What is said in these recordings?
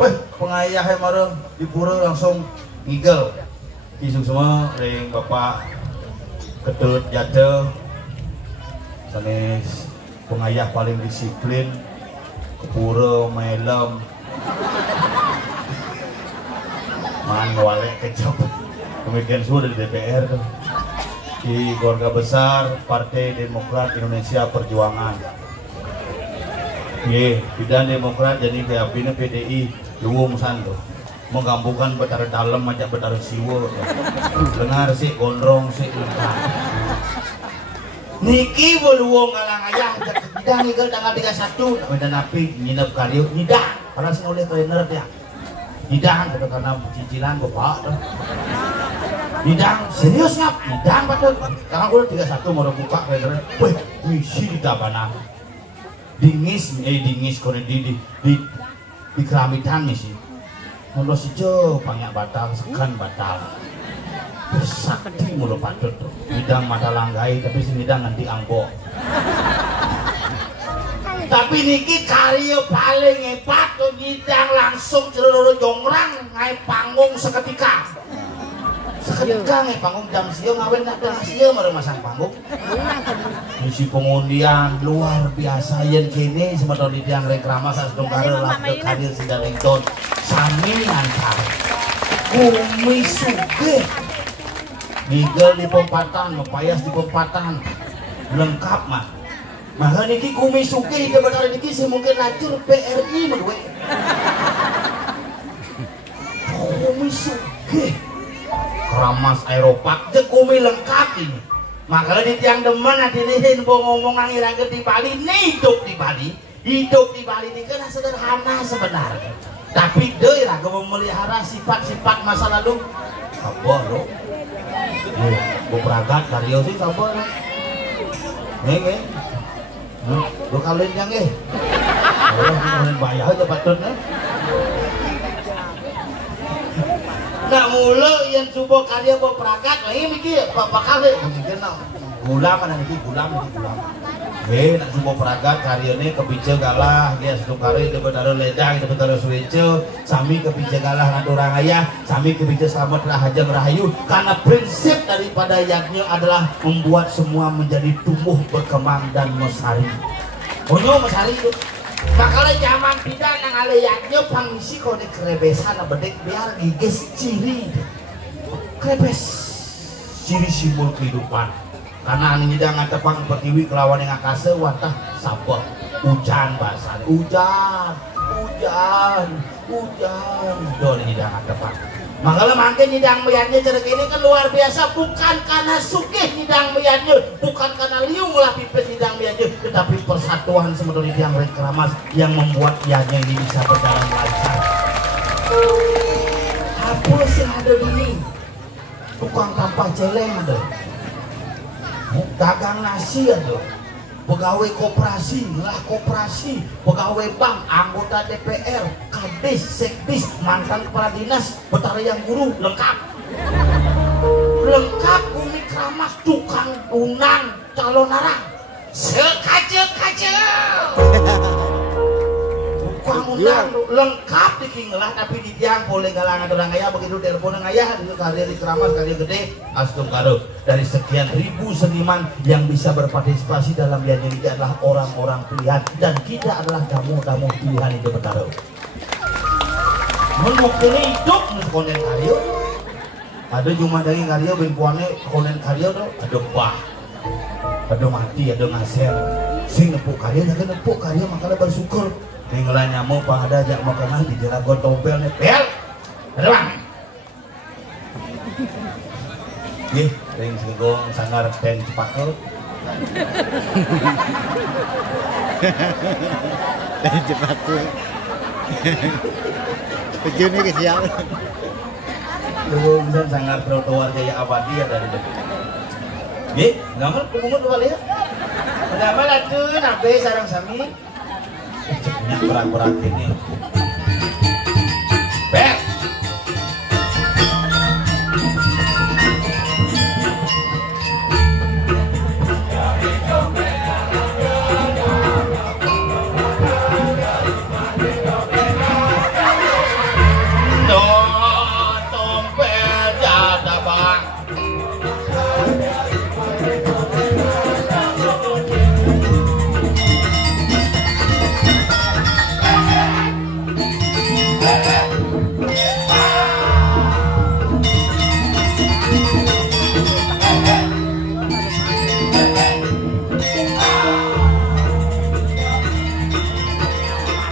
Weh, pengayah yang marah di pura langsung ngigel. Kisung semua ring bapak Ketut Jatuh sanes pengayah paling disiplin ke pura malam man walek kecap demikian semua dari DPR tuh di keluarga besar Partai Demokrat Indonesia Perjuangan. Ye, bidan Demokrat jadi keapina PDI luwung santo. Menggambungkan betara dalam macam betara siwa. Dengar sih gondrong sih lengkap. Niki beluwung kalang ayah bidan nigel tanggal 31. Medan api nginep kaliu nidang. Karena sing oleh trainer dia. Nidang karena cicilan bapak tuh. Nidang serius ngap nidang padahal. Tanggal udah 31 mau buka trainer. Weh, misi di tabana. Dingis kono di keramitan nih sih. Mula sejo panyak batal sekan batal. Bersakti mulu patut tuh. Bidang mata langgai tapi si bidang nanti anggo. Tapi niki karya paling hebat tuh bidang langsung celuru jongrang ngai panggung seketika. Seketika ngai panggung jam siang ngawen tak belas siang baru masang panggung. Misi pengundian luar biasa yen kini semeton di tiang rekrama sasedong karo laptop hadir Sidalington sami ngantar kumi sugih nigel di pempatan mepayas di pempatan lengkap mah maka niki kumi sugih sebenarnya niki sih mungkin lacur PRI menurut kumi sugih keramas Eropa je kumi lengkap ini. Makanya di tiang demen adilihin ngomong akhir-akhir di Bali nih hidup di Bali ini kan sederhana sebenarnya tapi deh raga memelihara sifat-sifat masa lalu sabar lo gue peragat karyo sih sabar nih lo kalian yang kalian bayar aja patut nggak mulu yang coba karya bawa perakat ini mikir bapak kali mungkin gula mana nih gula nak coba perakat karya ini kebicara galah dia sedung kari dia bertaruh ledang dia bertaruh suwece sami kebicara galah orang ayah sami kebicara selamat rahajang rahayu karena prinsip daripada yaknya adalah membuat semua menjadi tumbuh berkembang dan mesari mesari itu makanya zaman bidan yang aleyaknya pangisi kau di kerebesan bedek biar gigis ciri kerebes ciri simbol kehidupan karena ini dia ngatepang pertiwi kelawan yang akase watah sabar hujan bahasa hujan do ini dia ngatepang makanya makin nyidang meyatnya cerek ini kan luar biasa bukan karena sugih nyidang meyatnya bukan karena liung lah pipet nyidang meyatnya tetapi persatuan semeton yang rekeramas yang membuat ianya ini bisa berjalan lancar apa sih ada ini tukang tampah celeng ada dagang nasi ada pegawai koperasi, pegawai bank, anggota DPR, kadis, sekdis, mantan kepala dinas, betara yang guru, lengkap umi keramas, tukang unang, calon arang, sekace tukang unang, lengkap dikinglah tapi di tiang boleh galangan orang ayah begitu telepon yang ayah itu karya di keramas, karya gede, astung karo dari sekian ribu seniman yang bisa berpartisipasi dalam yang ini adalah orang-orang pilihan dan kita adalah tamu-tamu pilihan itu bertaruh menukil hidup konen karya ada cuma dari karya bimpuannya konen karya tuh ada bah ada mati, ada ngaser sing nepuk karya, makanya bersyukur tinggalan nyamuk pak ada ajak makanan di jeragon tompel nih pel ada bang nih ring segong sangar ten cepakel ten cepakel tujuan ini siapa lu bisa sangar trotoar jaya abadi ya dari dekat nih nggak mau kumungut kali ya ada apa lah tuh nabe sarang sami yang berat-berat ini bel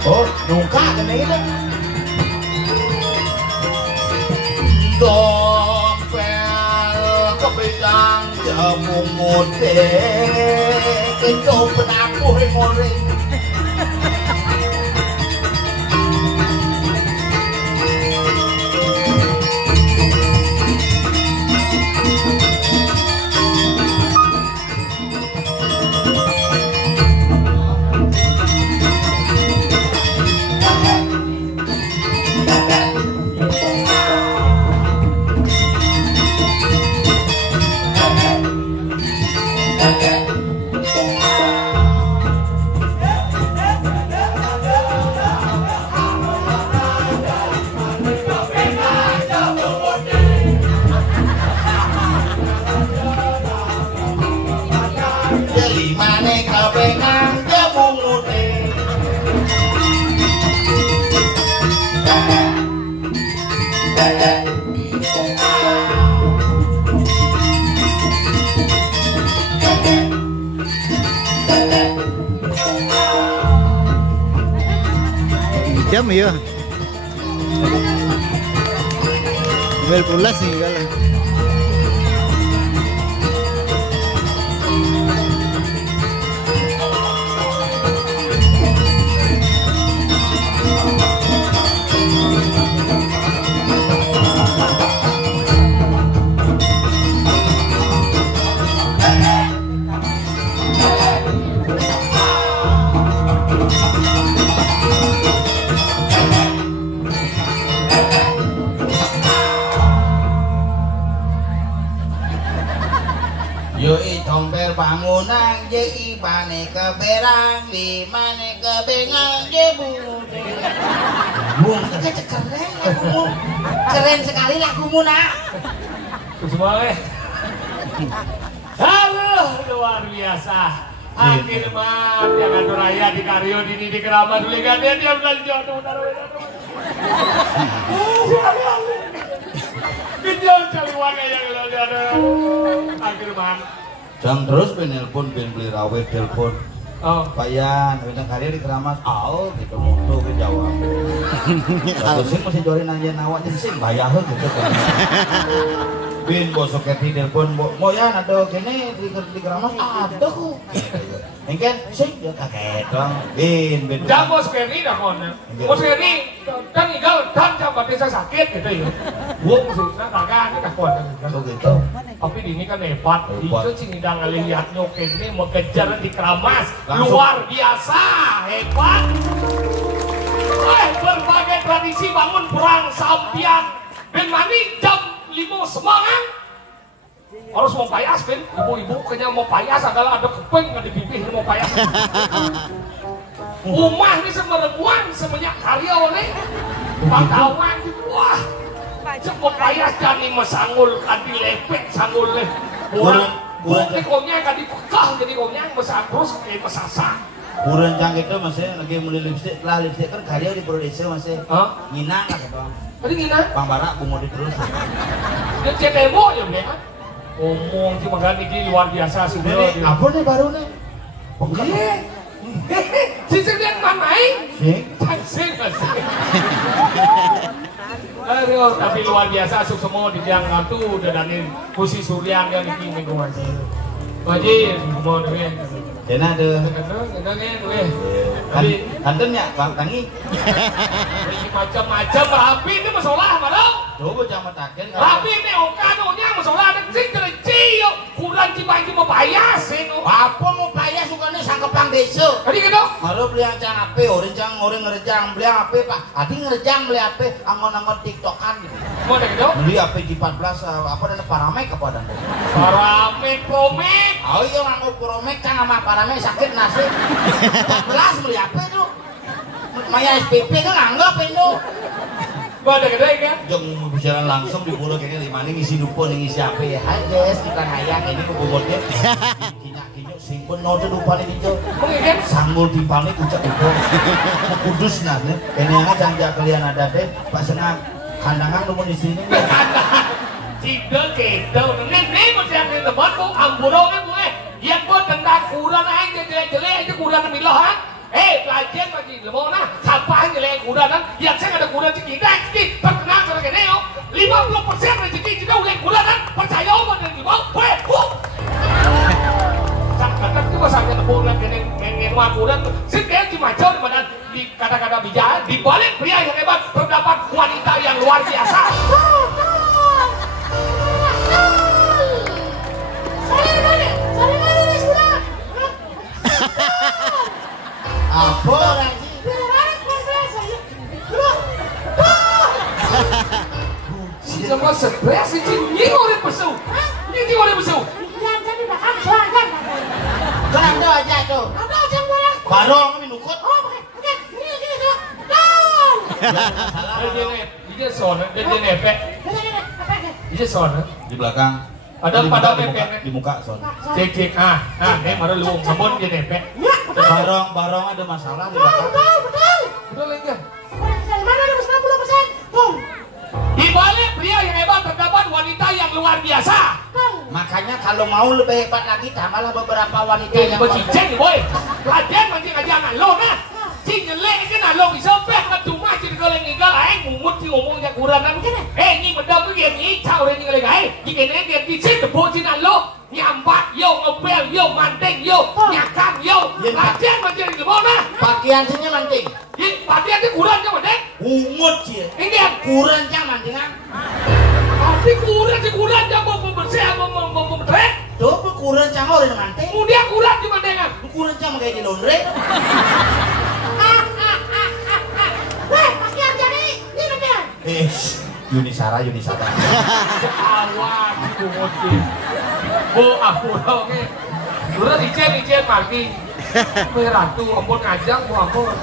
Oh, nungka kena itu. Dompel kebedang jamu mute kencok penapuh remore. Jam ya. Bel pulas nih kalau. Yoi tompel bangunan je ibane keberang limane kebengang je bude. Bung keren lagumu. Keren sekali lagumu nak. Semua halo luar biasa. Akhir mah jangan raya di Karyo ini di Keramat dulu kan dia bukan jodoh Kejauh cari warga yang ada akhir bang. Jangan terus penelpon beli rawit telepon. Oh, Payan, udah karya di Keramas, gitu moto ke Jawa. Terus masih jualin aja nawaknya sih bayar gitu kan. Bin bosok keti telepon, mau ya ada kene di Keramas ada kok. Mungkin sih dia kaget dong. Bin. jangan bos Kenny dah kon. Bos Kenny kan tinggal dan jabat desa sakit gitu ya. Gua mesti nak kagak dah kon. Oh gitu. Tapi di ini kan hebat. Itu sih ngidang kali lihat nyokin ini mengejar di Keramas. Langsung. Luar biasa, hebat. Berbagai tradisi bangun perang sampian. Ben mani jam 5 semangat. Harus mau payas, Ben. Ibu-ibu kayaknya mau payas adalah ada kepeng nggak di pipih mau payas. Rumah ini semerebuan semenjak karya oleh Pangkawan. Wah, cepet payas dan ini mesangul kan dilepek sanggul leh. Bukti konyang kan dipekah jadi konyang mesang terus kayak mesasa. Kurang canggih itu masih lagi beli lipstick lah lipstick kan karya di produksi masih. Nginang lah doang. Tadi gina? Pambara bungo di terus. Dia cetemo ya Ben. Ngomong si Magani ini luar biasa sih. Ini apa nih baru nih? Sisi dia mamain. Sing. Aduh, tapi luar biasa suk semua di yang ngatu dan kursi Suryang yang bikin minggu wajib. Wajib semua deh. Dena ada. Kantennya Bang Tangi. Macam-macam rapi ini masalah mana? Coba jangan taken. Rapi ini okanonya masalah ada sing terci yo. Kurang cibangi mau payas ini. Apa mau payah sukanya sangkepang desa. Tadi gitu. Kalau beli yang cang ape, orang ngerejang beli ape pak. Adi ngerejang beli ape, angon-angon tiktokan gitu. Mau gitu? Beli ape G14 apa dan paramek apa dan? Paramek promek. Oh iya nganggo promek cang sama paramek sakit nasi. 14 beli ape tuh. Maya SPP kan nganggap itu. Gua ada gede kan? Jeng bicara langsung di pulau kayaknya lima nih ngisi dupo nih ngisi ape. Hai guys kita ngayang ini kebobotnya. Kinyak-kinyuk sing penuh dupane dijo. Mengingin Sanggul timpalnya ucap itu. Kudus nah, kene nga jangan kalian ada deh. Pak Senang kandangan nomor di sini. Cidel kedel, ini mesti yang di tempat bu, amburongnya bu yang bu tentang kurang aja jelek-jelek aja kurang miloh ha. Pelajar masih lemona, sampah jelek kurang yang saya ada kurang cekik, terkenal sebagai keneo, 50% rezeki kita udah kurang percaya apa dan gimana, bu. Kata itu masanya kurang keneng kurang, setiap cuma jauh di kata-kata bijak, di balik pria yang hebat terdapat wanita yang luar biasa. Apa orang sih? Semua stres sih, ini oleh pesu, ini oleh pesu. Yang jadi makan soalnya. Kenapa tuh aja tuh? Ada aja boleh. Barong kami nukut. Oh, oke, ini tuh. Don. Dia son, dia nepek. Dia son, Di belakang. ada pada nepek di muka son. cek ini mana lu ngomong dia nepek. Barong ada masalah di belakang. Betul. Udah lagi. Dari mana ada 90%? Tuh. Di balik pria yang hebat terdapat wanita yang luar biasa. Makanya kalau mau lebih hebat lagi tambahlah beberapa wanita yang Berciceng boy, latihan mancing aja anak lo nah. Cing nyelek kan anak lo bisa peh cuma jadi kalau ngigal aing mumut sih ngomongnya kurang kan. Ini medam tuh dia ni cau dia ngigal aing. Jika dia dicit tepuk cina lo nyambat yo ngepel yo manting yo nyakam yo latihan mancing di mana? pakaian sini manting. Ini pakaian itu kurang cuma deh. Umut sih. Ini yang Kurang cang mantingan. tapi kurang jam mau bersih mau trek. Tuh kurang cang orang manting. Kemudian kurang cuma dengan. Kurang cang kayak di laundry. Weh, pasti jadi ini bener. Yunisara. Awan itu moci. Bu aku oke. Dulu dicen mati. Meratu ampun ngajak bu ampun.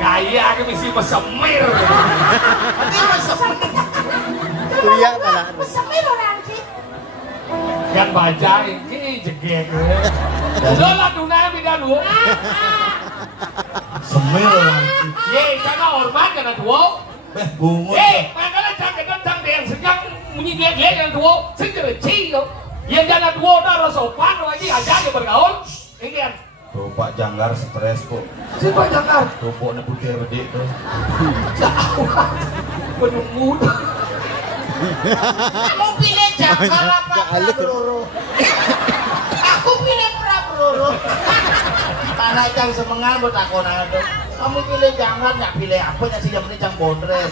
Gaya ke misi pesemir. Tapi masuk. Kuya pala. Pesemir orang sih. Yang baca ini jegek. Udah lah dunia beda dua. Semir orang. Ye, karena hormat karena dua. Bungut. Makanya jangan yang sejak menyindir yang dua, segera cium. Yang jangan dua udah sopan lagi aja yang bergaul. Ini kan. Tuh Pak Janggar stres kok. Siapa jangan? Tuh pokoknya putih bedik tuh. Jauh. Menunggu. Kamu pilih Janggar apa Prabroro? Aku pilih Prabroro. Tanah cang semengal buat aku nang tuh. Kamu pilih Janggar nggak pilih apa sih yang penting cang bondres.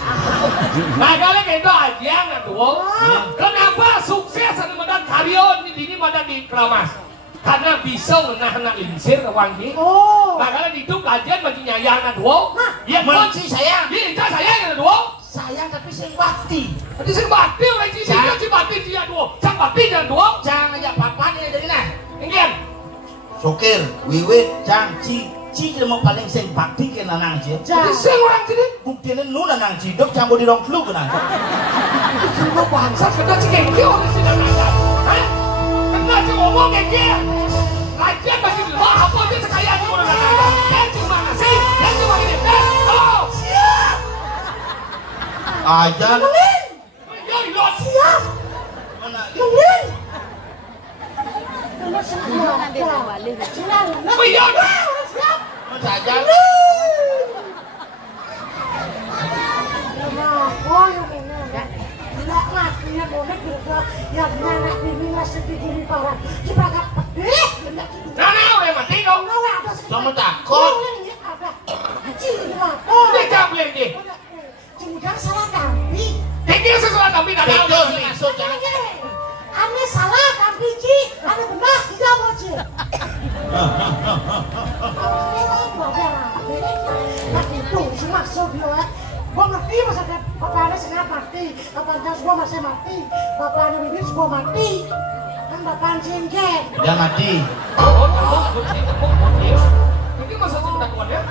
Makanya itu aja nggak tuh. Kenapa sukses ada medan karyo ini medan di Keramas? Karena bisa menahan lingsir ke wangi. Oh. Makanya hidup kajian bagi nyayang nggak tuh. Ya Menci sayang. Iya sayang nggak tuh. Sayang tapi sing bakti. Tadi si bakti oleh si bakti dia tuh. Sang bakti jangan tuh. Cang aja papan ini dari nah. Ingin. Sokir, wiwit, cang, ci mau paling sing bakti ke nanang ci. Jadi sing orang sini. Buktinya nu nanang ci, dok campur di rong flu ke nanang. Semua bangsa kena cekek orang sini nanang. Hah? Kena cek ngomong kayak kajian masih di bawah apa aja sekalian orang nanang. Dan cuma ngasih, dan cuma ini. Oh, siap. Ajan. Yo, lot. Siap. Mana? Nungguin. Biar. Siap. Mana ajan? Oh, yang bener. Tidak matinya bonek juga yang anak bininya sedikit parah. Coba gak pedih. Nana udah mati dong. Kamu takut? Udah campur dia. Jangan salah kami. Tinggal sesuatu tapi nana udah beli. Masuk jangan. Ane salah kami Ci. Ane benar tidak mau Ci. Tapi itu si maksud dia. Gua ngerti maksudnya bapaknya sengaja mati. Bapaknya semua masih mati. Bapaknya bibir semua mati. Kan bapaknya cingkek. Dia mati. Oh, ini maksudnya pendakwaan ya?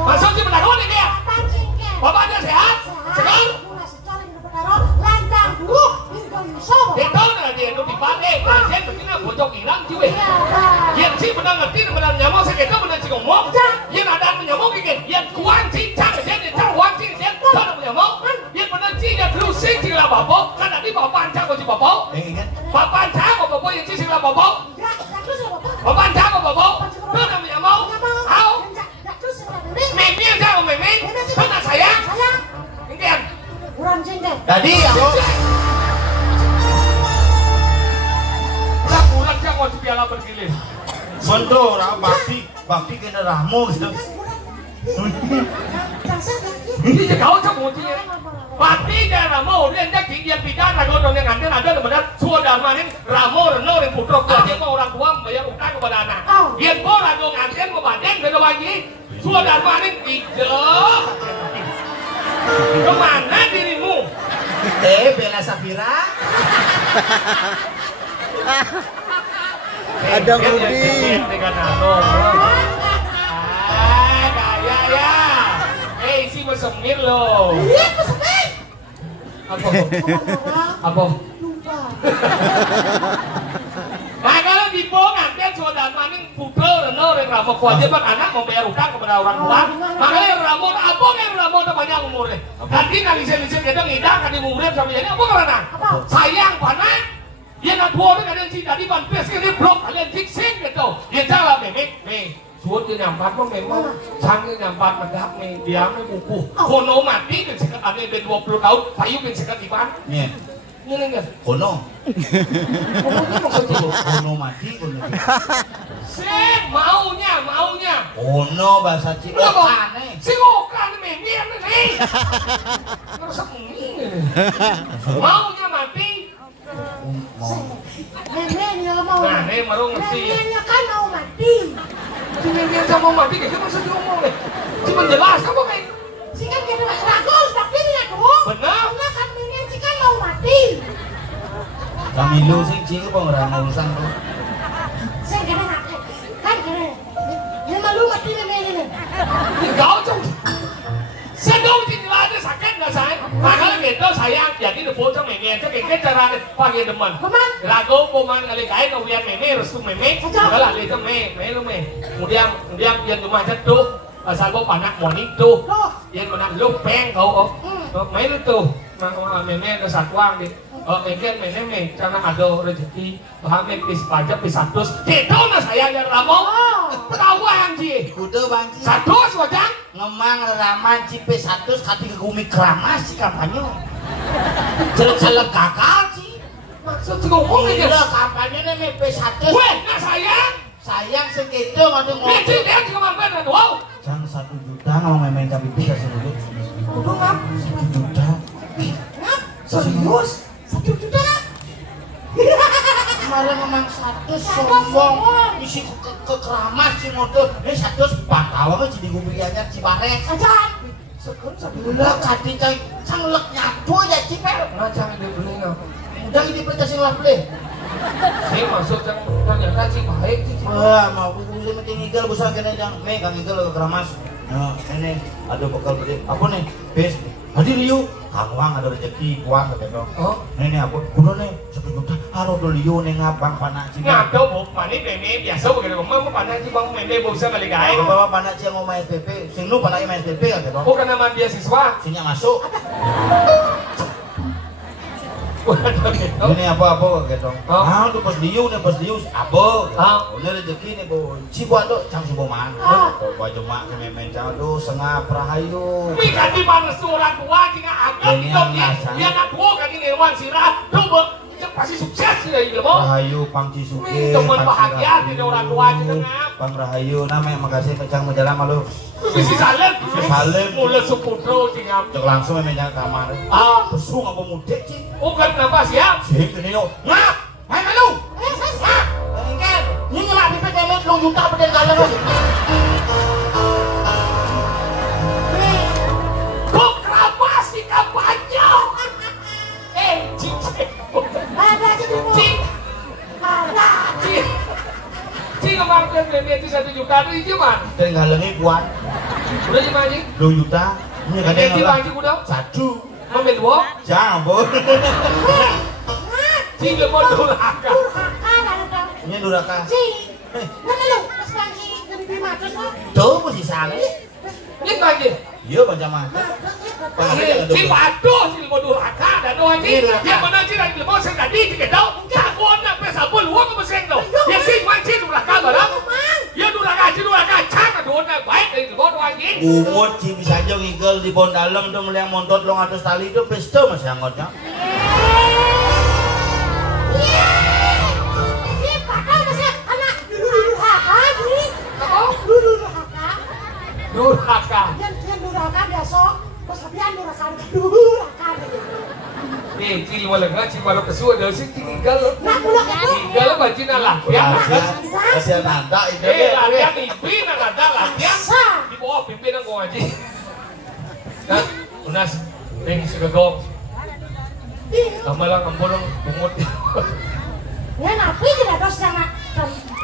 Maksudnya pendakwaan ini ya? Bapaknya cingkek. Bapaknya sehat? Segar? Mulai secara hidup berdarah. Landang dulu. Ini kalau Yusuf. Dia tahu nggak dia itu di Bande, Presiden begini bocok hilang cuy. Iya, Pak. Kuanci benar ngerti benar nyamuk sakit itu benar ngomong. Yang ada nyamuk gini, yang kuanci cang jadi cang kuanci jadi ada nyamuk. Yang benar dia terus sing lah bapak, kan tadi bapak cang kau bapak. Bapak cang kau bapak yang sing lah bapak. Bapak cang kau bapak, itu ada nyamuk. How? Mimi cang mimi, benar sayang. Ingin. Kurang jengkel. Tadi aku Bulan cang kau piala bergilir. Mentor, bakti kena ramu gitu. Ini kau cang mau dia. Bakti dan ramu, dia hendak tinggal pidana kau dong yang ada benar. Sudah manin ramu dan orang putra dia mau orang tua bayar utang kepada anak. Dia bola dong anten mau bandeng ke lagi. Sudah manin tidak. Kemana dirimu? Bella Safira. Ada Rudi. Dengan anu. Kaya ya. Isi bersemir loh. Iya, pesemir. Apa? Apa? Lupa. Nah kalau di Bongan dia sudah maning putra renor yang ramu kewajiban anak membayar utang kepada orang tua. Makanya ramu apa yang ramu banyak umurnya. Tadi nangis-nangis kita ngidang kan di umurnya sampai jadi apa karena? Sayang panas. Dia nak buat kalian sih tadi ban pes ini blok kalian fixing gitu. Dia cara nih. Suốt dia nyambat mah memang canggih nyambat mendak nih dia nih buku. Kono mati kan sekat ane ben 20 tahun, payu kan sekat di ban. Nih. Ini enggak. Kono. Kononya maksudnya Kono mati kono. Sing maunya. Kono bahasa Cilokan nih. Cilokan memang nih. Ngerusak ini. Maunya mati. Neneknya mau. Nah, nih marung ngerti. Neneknya kan mau mati. Neneknya kan mau mati kayak maksud ngomong deh. Cuma jelas apa kayak. Sih kan kita ragus, tapi ini aku. Benar. Karena kan neneknya sih kan mau mati. Kami lu sing cing apa ora urusan lu. Saya kira kan kira. Ini malu mati neneknya. Ini kau cuma. Saya tahu jadi ada sakit nggak saya. Makanya gitu sayang jadi depo trong meme cho cái cara pakai demen. Lagu poman kali kaya kemudian meme restu meme. Kalau lah itu meme lu meme. Kemudian yang rumah jatuh. Asal gua panak monik tuh. Yang mana lu peng kau. Mấy lu tuh. Meme ke satuang di. Meme karena ada rezeki. Kami pis pajak pis 100. Itu na sayang yang ramu. Perawa yang sih. Kudu bangci. 100 wajang. Ngemang raman cipe 100 kati ke gumi keramas si kampanye. Jelek-jelek kakak sih. Maksud sih ngomong aja. Gila kampanye nih mepe 100. Weh, nah sayang. Sayang segitu ngadu ngomong. Dia juga mampir dan wow. Jangan 1 juta ngomong main tapi bisa sih. Udah ngap. 1 juta. Ngap? Serius? 1 juta. Kemarin ngomong 100 sombong. Isi ke keramas si model. 100 patawang jadi gubriannya Cipares. Ajan. Udah kati cai canglek nyapu ya Ciper. Nah jangan dibeli nggak. Udah ini peta sing lah beli. Saya masuk yang ternyata sih baik sih. Wah, mau kudu mesti ngigel busang kene jang. Nih Kang Igel ke keramas. Nah, ini ada bekal gede. Apa nih? Bes. Hadir liu. Kang Wang ada rezeki kuang kata dong. Oh, Ini apa? Kudu nih 1 juta. Haro do liu nih ngabang panak cing. ngado bu, mani meme biasa begitu. Mama pandang sih bang meme bisa balik gaya. Bawa panak cing ngomong SPP. Sing lu panak SPP kata dong. Bukan nama beasiswa. Sini masuk. Waduh gitu. Ini apa gitu. Oh. Ah, tuh pas liu apa? Oh. Ini rezeki nih bu. Cibuan tuh cang suboman. Baju mak kememen cang tuh sengap rahayu. Wih kan di mana orang tua jika agak gitu dia nak tua kan ini hewan sirah. Coba pasti sukses ya ini loh. Rahayu Pang Cisuke. Wih teman bahagia di orang tua aja ngap. Bang Rahayu namanya makasih pecang menjalan malu. Bisa salem. Salem. Mulai seputro sih ngap. Cek langsung memenyang kamar. Ah, Besung apa mudik sih? bukan kenapa siap? Sih ini yo. Ngap. Hai malu. Ngap. Engkel. Ini ngelak pipet memet lu juta beden kaleng. Kok kenapa sih kampanye? Cicik. Ada aja dulu. Cik kemarin kan itu 1 juta itu gimana? Dan ngalengi kuat. Udah gimana sih? 2 juta. Ini kan yang Cik bang udah? 1. Mau beli dua? Jangan bos. Cik gak mau durhaka. Ini duraka. Mana lu? Pas panci dari bima terus lo. Tuh mesti sana. Ini lagi. Iya macam-macam. Si Pado, si Moduraka, dan doang ini. Yang mana sih lagi mau saya tadi kita tahu. Takut nak pesabul uang apa sih tahu. Yang si manci Duraka barang. Ya Duraka, cang adona baik dari lebon doang ini. Umut sih bisa aja ngigel di bon dalam tuh melihat montot lo atas tali itu pesta masih angkotnya. Si Pado masih anak Duraka ini. Oh, Duraka. Duraka. Yang Duraka biasa. Pas lebihan Duraka. Nih, cili malah nggak cili malah kesuai dari sini tinggal. Nak pulang itu. Tinggal baju nalah. Ya. Kasihan nada itu. Latihan pimpin nada latihan. Di bawah pimpinan gua aja. Nah, unas, neng sudah gong. Kamu lah ngomong bungut. Ya napi tidak dos jangan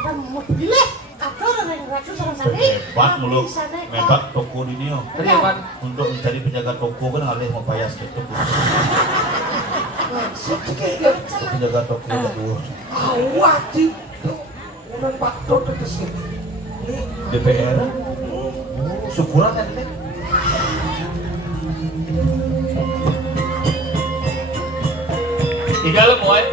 dan mobilnya. Atau dengan ratus orang sana. Hebat mulu. Hebat toko ini yo. Hebat. Untuk mencari penjaga toko kan harus mau bayar gitu. Penjaga toko itu. Wajib. Orang Pak Toto kesini. DPR. Syukuran kan ini. Tinggal boy.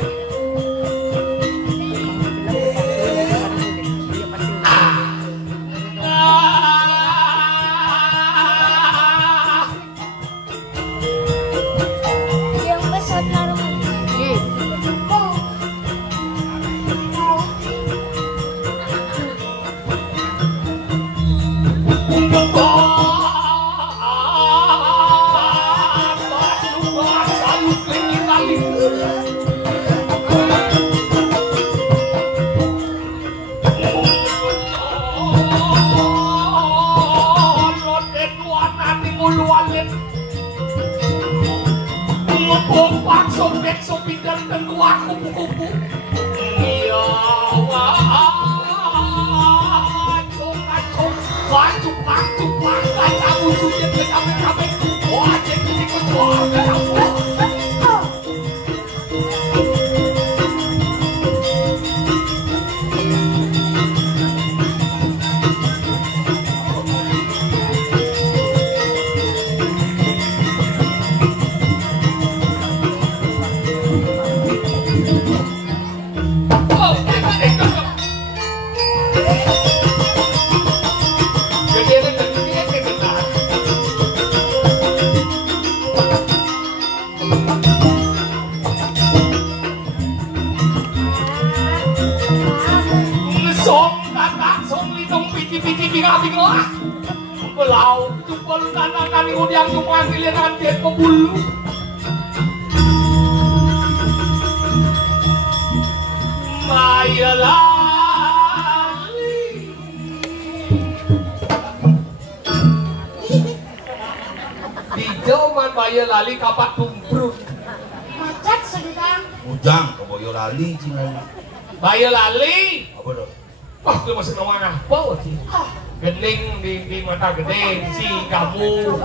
Lali kapak tumbrut macet sedang ujang ke Boyolali cina Boyolali apa dong? Wah, lu masih ngomong apa sih? Gening di mata gede si kamu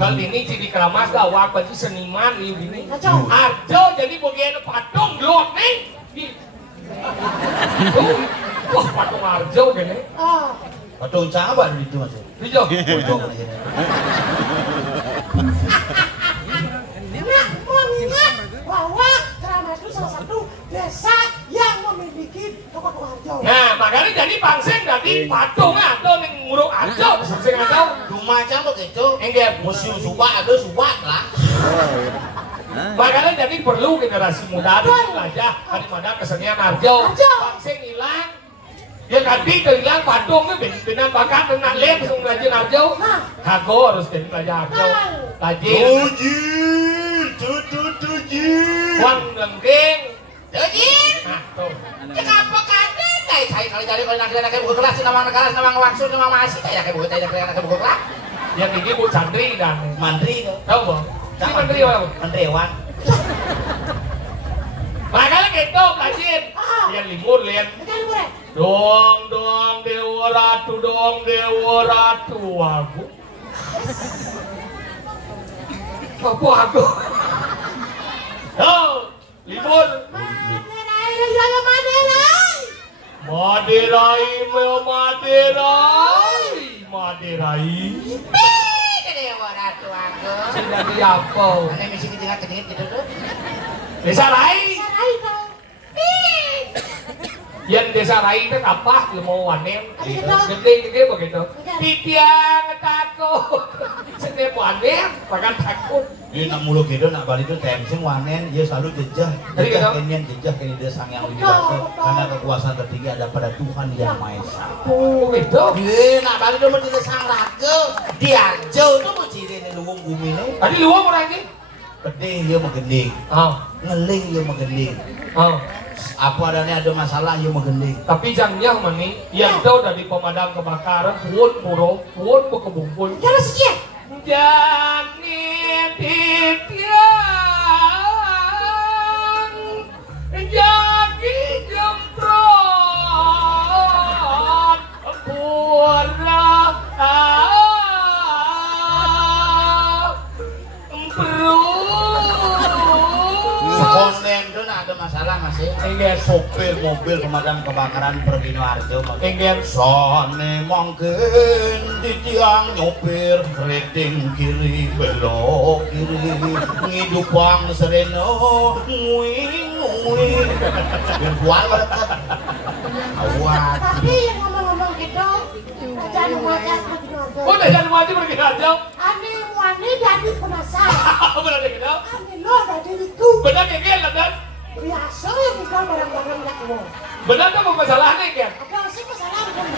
kali ini di Keramas gawak baju seniman ini Arjo jadi bagian patung gelap nih wah patung Arjo gini patung apa di itu mas? Rijo mengingat bahwa Keramas itu salah satu desa yang memiliki toko-toko Arjo. Nah, makanya jadi pangseng dari patung atau ning nguruk Arjo, pangseng atau cuma macam begitu. Enggak museum subak ada subak lah. Makanya jadi perlu generasi muda itu belajar daripada kesenian Arjo. Pangseng hilang. Ya tadi hilang patungnya benar bakat dengan lem langsung belajar Arjo. Aku harus jadi belajar Arjo. Tujir. Wan lengking. Tujir. Nah, tuh. Kenapa kade? Saya kali jadi kalau nak buku kelas nama waksu nama masih saya buku kelas. Yang ini Bu Chandri dan Mandri tuh. Tahu bang? Ini Mandri apa? Mandriwan. Makanya gitu belajar. Yang libur lihat. Dong dewa ratu aku. Apa aku? Oh, libur. Maderai, Maderai. Ini orang tua aku. Sudah diapa? Ini misi ketinggalan gitu tuh. Desa Rai. Sarai dong. Yang desa Rai itu apa? Mau wanen. Gede begitu. Titiang takut. Setiap wanen, bahkan takut. Ini nak mulu gitu nak balik itu tensing wanen dia selalu jejak kenyan jejak ini dia sang yang lebih besar karena kekuasaan tertinggi ada pada Tuhan yang Maha Esa. Oh gitu. Iya nak balik itu menjadi sang raga diajo itu mau ciri ini luwung bumi ini. Tadi luang orang ini. Pedih dia menggending, ngeling dia menggending. Apa adanya ada masalah dia menggending. Tapi jangan mani yang tahu dari pemadam kebakaran puun berkebumpul. Jangan sekian. Jangan titiang jadi jemprot pura Konen itu nak ada masalah masih. Enggak Sopir mobil pemadam kebakaran pergi Nuarjo. enggak Sone mangken di tiang nyopir rating kiri belok kiri ngidupang sereno nguing biar kual banget awat. Tapi yang ngomong-ngomong gitu, jangan wajah pergi nonton. udah jangan mati pergi aja. Aneh wani jadi penasaran. Benar gitu. Aneh lo dari itu. Benar enggak dan Biasa yang kita barang-barang nggak mau. benar kan masalahnya enggak? Apa sih masalah dong?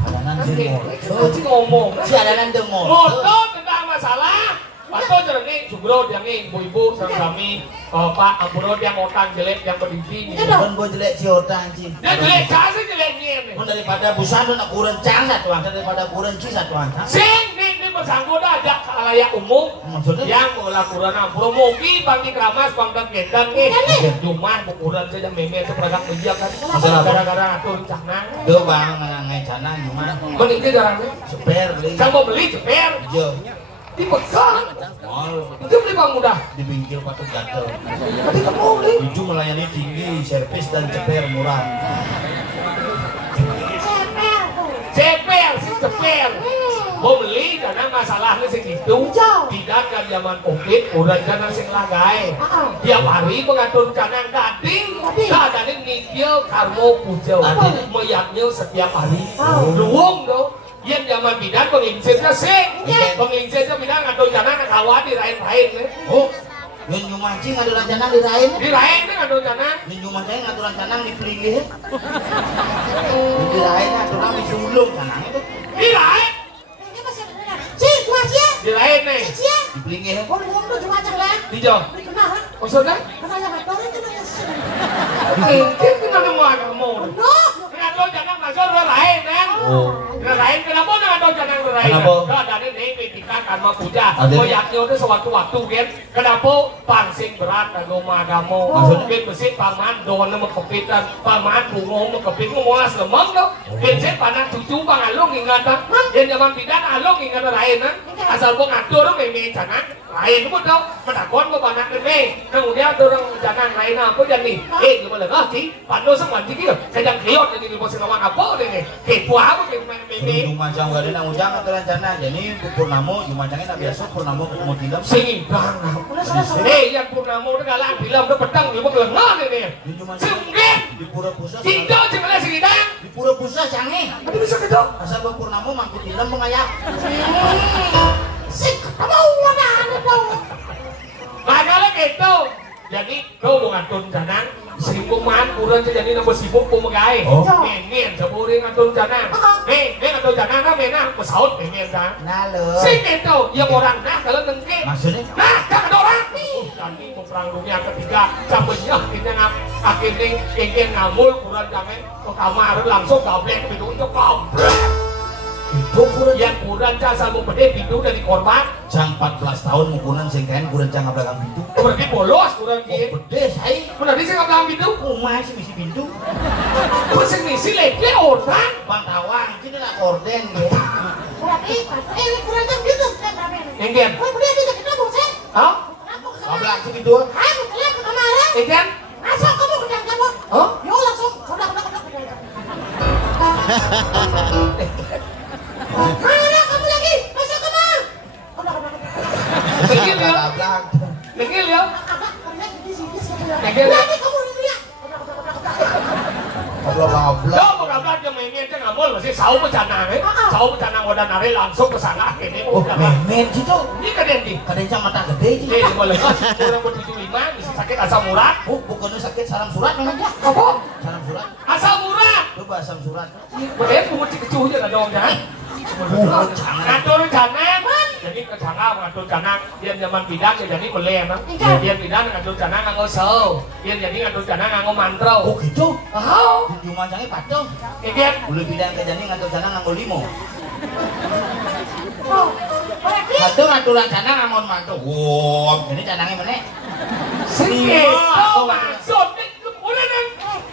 Adanan Si ngomong. si adanan dengol. Motor tentang masalah. Atau jernih sugro yang ibu-ibu kami Pak Ampuro yang otang jelek yang berdiri. Kan gua jelek si otang ci. Dia jelek kasih jeleknya nih. Pun daripada busana nak kurang cang satu angka daripada kurang ci satu angka. Sing ini bersangkut ada khalayak umum. Maksudnya Yang melakukan Ampuro mogi bagi keramas bangkat gendang nih. Cuma ukuran saja meme itu peragam media kan. Masalah apa? Gara-gara atur canang. Tuh bang ngai canang gimana? Meninggi darahnya. Seper beli. Saya mau beli ceper. Jo. Dipegang. Mal Itu beli bang mudah. di bingkil patut gatel. Tadi kamu beli. Iju melayani tinggi, servis dan ceper murah. Ceper tuh. Ceper, si ceper. Mau beli karena masalahnya segitu. Jauh. Tidak kan zaman COVID, udah jangan sing lagai. Tiap hari mengatur canang gading, kadang nikil karmo pujo, meyaknya setiap hari. Luung dong. Yang zaman bidan penginsirnya sing, penginsirnya bidan ngatur canang kawan di lain-lain. Oh, yang nyumancing ada rencana dirain. Di lain nih ngatur canang. Yang nyumancing ada rencana di pelingih. Dirain ada orang di sulung canang itu. Di lain, Ini masih ada. Cik, gua aja. di lain nih. Cik. Di pelingih. Gua ngomong tuh cuma cek lah. Di jauh. Dikenal kan? Maksudnya? Karena yang ngatur itu nanya sih. Mungkin kita mau ngomong. Noh. Ngatur canang masuk di lain kan? Oh. Ngerain kenapa ngatur canang di lain? Kenapa? Karena ini kita karma puja. Ada. Koyaknya itu sewaktu-waktu kan. Kenapa pangsing berat agama agama? Maksudnya? Kan mesti paman don sama kepitan, paman bungo sama kepit muas lemeng tuh. Biasanya panas cucu bang alung ingat tak? Yang zaman bidan alung ingat lain kan? Asal gua ngatur meme canang lain pun tau. Menakon gua panas meme. Kemudian orang canang lain apa jadi? Gimana lah sih? Pando sama jadi sedang kiot jadi di pos lawan apa deh? Kepo apa kayak meme? Nyumancang gak ada nang ujang ada rencana. Jadi Purnamo nyumancangnya tak biasa Purnamo ketemu tilam. Sing bang. Yang Purnamo udah kalah bilang udah pedang ibu kelengah ini. Di nyumancang Senggen. di Pura Pusat. Cinta cemela sing idang. Di Pura Pusat canggih. Ada bisa gitu. Asal Bang Purnamo mangku tilam mengayak. Sik, kamu mana ada dong? Makanya gitu. Jadi kau mau ngatur canang. Sibuk man, kurang jadi nombor sibuk pemagai. Oh. Men, seburin ngatur canang. Ngatur canang kan menang pesawat men kan. Nalo. Sing itu yang orang nah kalau nengke. Maksudnya? Nah, kan ada orang nih. Tadi perang dunia ketiga, cabenya akhirnya kengken ngamul, kurang jangan ke kamar langsung gablek pintu itu gablek. Itu kurang Yang kurang jasa mau pede pintu dari korban. Jang 14 tahun mukunan sing kain kurang jang belakang pintu. Berarti bolos kurang Oh, gitu. pedes hai. Berarti saya belakang pintu. Umay sih misi pintu. Terus misi lele orang. Bang Tawang, ini lah korden ya. Berarti, kurang jam gitu. Saya berapa ini? Enggen. Oh, boleh aja kita mau sih. Hah? Kenapa ke Kabel kamar? langsung itu. Hai, kalian ke kamar ya? Enggen. Asal kamu ke dalam kamar. Hah? Yo langsung, udah Mana kamu lagi? Masuk kamar. Degil ya. Degil ya. Degil. Lagi kamu lihat. Goblok-goblok. Lo goblok yang memen teh ngamul masih sahu bencana we. Sahu bencana ngodan nari langsung ke sana kene. Oh, memen situ. Ini kaden di. Kadenya mata gede sih. Boleh. Orang ber-75 bisa sakit asam urat. Oh, bukannya sakit salam surat memang ya? Apa? Salam surat. Asam urat. Coba asam surat. Boleh pungut kecuhnya enggak dong jangan. Ngatur janang. Jadi ke janang ngatur janang dia zaman bidang ya jadi meleh emang. Dia bidang ngatur janang nganggo seu. Dia jadi ngatur janang nganggo mantro. Oh gitu? Oh. Di mancange patung. Keket. Boleh bidang ke jani ngatur sana nganggo limo. Oh, berarti Patung ngaturan sana ngangon mantu. Wow, ini canangnya mana? Sikit. Oh, maksud udah nang.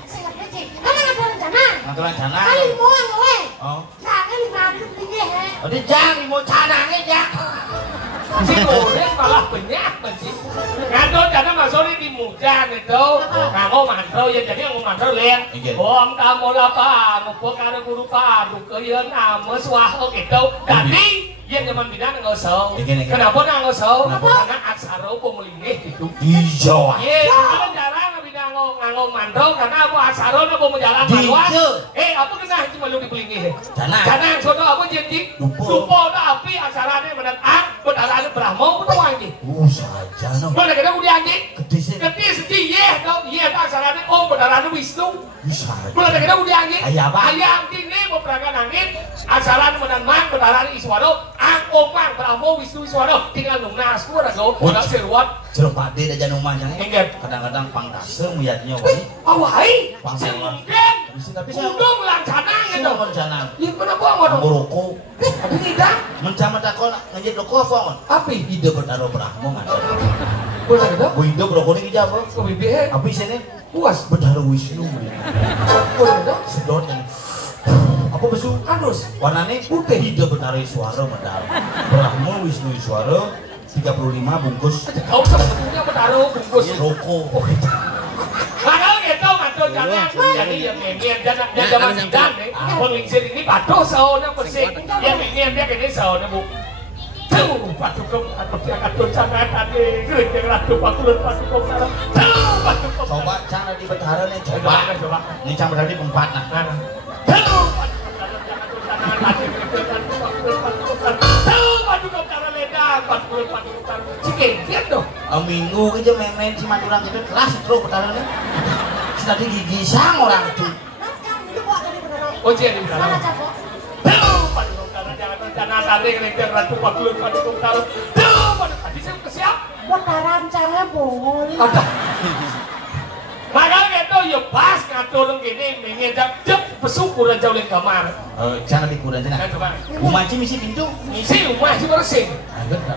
saya kecil. Kamu ada rencana? Ngaturan sana. Kali mau ngwe. Oh. Jangan 5 tinggi he. Oh, dia jangan mau canangnya jangan. Si Udah malah banyak sih. Ngatur jangan masuk di mujan itu. Nganggo mantro ya jadi nganggo mantro lihat. Om kamu lapar, mumpung ada guru paru kalian nama suah gitu. Jadi yang zaman bidang nggak usah. Kenapa nggak usah? Karena aksara pemelingih gitu. Iya. Iya, kan jarang bidang nganggo mantro karena apa aksara nggak mau jalan maluan. Apa kena cuma lu dipelingih? Jangan sono apa janji? Lupa udah api aksaranya menang berdarah Brahmo betul anjing. Saja no. Mana kita udah anjing? Gede sih. Gede sih ye, tau ye aksaranya berdarah Wisnu. Bisa. Mana kita udah anjing? Ayam apa? Ayam ini beperangan angin aksaranya menang mang berdarah Iswaro. Omang Brahmo Wisnu Iswaro tinggal nungnas ku ada go. Udah seruat. Jeruk pade dan janung manjangnya. Enggak. Kadang-kadang pangkasem melihatnya woi. Awai. Pangselan. Tapi saya udung lancana gitu. Rencana. Ya kenapa ngomong? Ngoroko. Tapi tidak. Mencama takon ngejit rokok apa? Api. Ide bertaruh Brahmo ngatur. Boleh gitu? Bu Indo rokok ini apa? Ke bibir. Api sini Puas. bertaruh Wisnu. Boleh gitu? Sedot ini. Apa besu? Anus. Warnanya putih. Ide bertaruh Iswara medal. Brahmo Wisnu Iswara 35 bungkus. Kau sebetulnya bertaruh bungkus. Rokok. Padahal gitu ngatur jangan. Jadi yang memen jangan zaman sidang nih. Penglingsir ini patuh sauna bersih. Yang memen dia kene sauna bu. Tuh patuh ngatur jangan tadi. Gereja ratu pakulun patuh kau salah. Tuh patuh kau. Coba cara di betara nih Coba. coba. Ini cara berarti empat nah. Tuh patuh jangan tadi. Tuh patuh kau cara ledang. Patuh cikir dong. Minggu aja main si Madurang itu kelas terus betara nih. Tadi gigi sang orang itu. Oh dia di Mana sana. capok? Tuh patuh kau cara jangan rencana tadi gereja ratu pakulun patuh kau. Tuh patuh tadi saya ke siap. Bentaran canggih boleh. Ada. Makanya itu ya pas ngatur gini ingin jep bersyukur aja oleh kamar. Jangan dikurang Nah, aja. coba. Umaci misi pintu. Isi rumah sih bersih.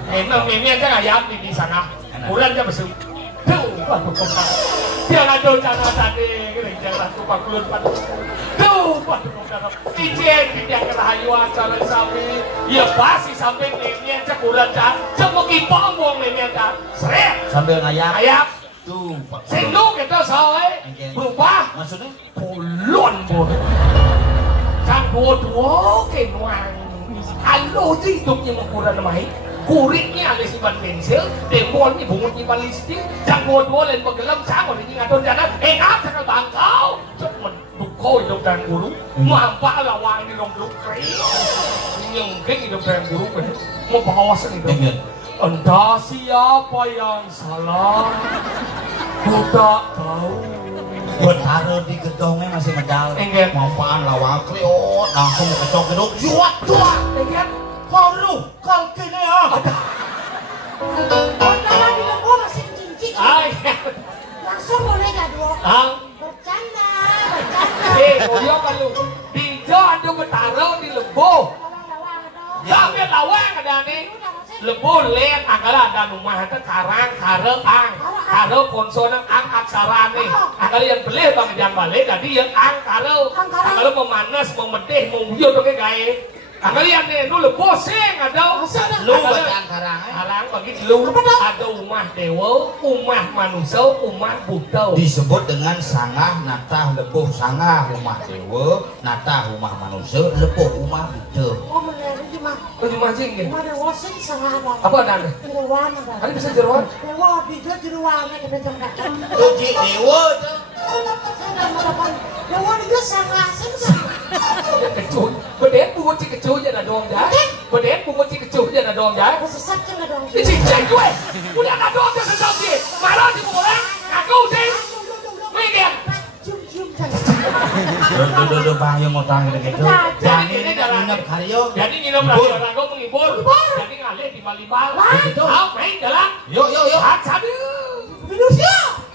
Memang ini aja ngayap di sana. Kurang aja bersyukur. Tuh, waduh kompak. Dia ngatur cara tadi gereja ratu pakulun patuh. Tuh, waduh kompak. Ijen tidak kerahayuan cara sapi. Ya pasti sampai ini aja kurang aja. Cuma kipong buang ini aja. Seret. Sambil ngayap. Ayap. Tuh. Sendok kita soalnya berubah Maksudnya? kulon bodoh. Kan bodoh kenuang. Alo itu hidupnya ukuran namanya. Kuritnya ada simpan pensil, demonnya bungutnya balistik, dan bodoh lain begelam sangat ini ngatur jalan. Ngap sangat bangkau. Cuma dukau hidup dan guru. Mampak lawang di dong lukri. Nyengking hidup dan guru kan. Mau bawasan itu. Entah siapa yang salah, ku tak tahu. Betara di gedongnya masih medal. Enggak. Mampaan lawang kriot langsung kecok gedung. Juat juat. Enggak. Haru kal kini ya. Bentaran di lembu masih cincin. Ay. Langsung boleh gak dua? Ah. Bercanda. Koyo kan lu. Di jauh betara di lembu. Ya, biar lawang ada nih. Lembu lihat angkala ada rumah itu karang, kare konsonan ang aksara nih. Angkala yang beli bang yang balik, jadi yang ang kare. Angkala memanas, memedih, mengguyur pakai gaya. Kalian nih, lu leboseng ada Lu bacaan karang. Karang bagi lu ada umah dewa, umah manusia, umah buta. Disebut dengan sangah natah lepuh sangah umah dewa, natah umah manusia, lepuh umah buta. Oh menurut di mah. Oh di mancing gitu. Mana wasik sangat ada. Apa ada? Jeruan ada. Ada bisa jeruan? Dewa bijak jeruannya ke bejong kakak. Tuji dewa. Saya mau dapat. Dewa juga sangat. Kecut, beden bungut si kecut ya dong ya. Beden bungut si kecut ya dong ya. Sesat kan dong. Ini cincin gue, udah nggak dong ke sesat sih. Malah di orang, aku sih. Mikir. Cium-cium kan. Duh bahaya mau tangan gitu. Jangan ini nginep karyo. Jadi nginep karyo aku menghibur. Jadi ngalih di Malibal. Betul. Main jalan. Yuk. Sadu. Duduk siap.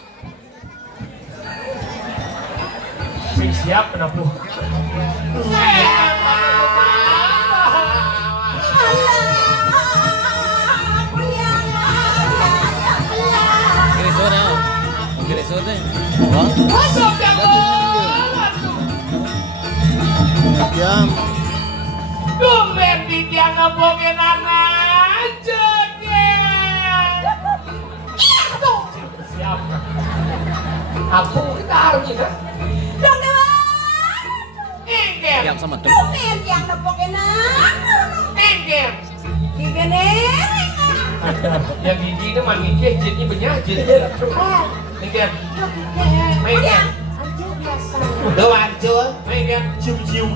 Siap penabuh. Jam. Tumben di tiang ngebokin anak jengkel. Siap. Aku kita harus kan? Dong Dewa. Engkel. Jam sama tuh. Tumben yang nepokin Engkel. Gigi nih. Yang gigi itu mah gigi, jadi penyakit. Engkel. Engkel. Anjur biasa. Udah hancur. Engkel. Cium-cium.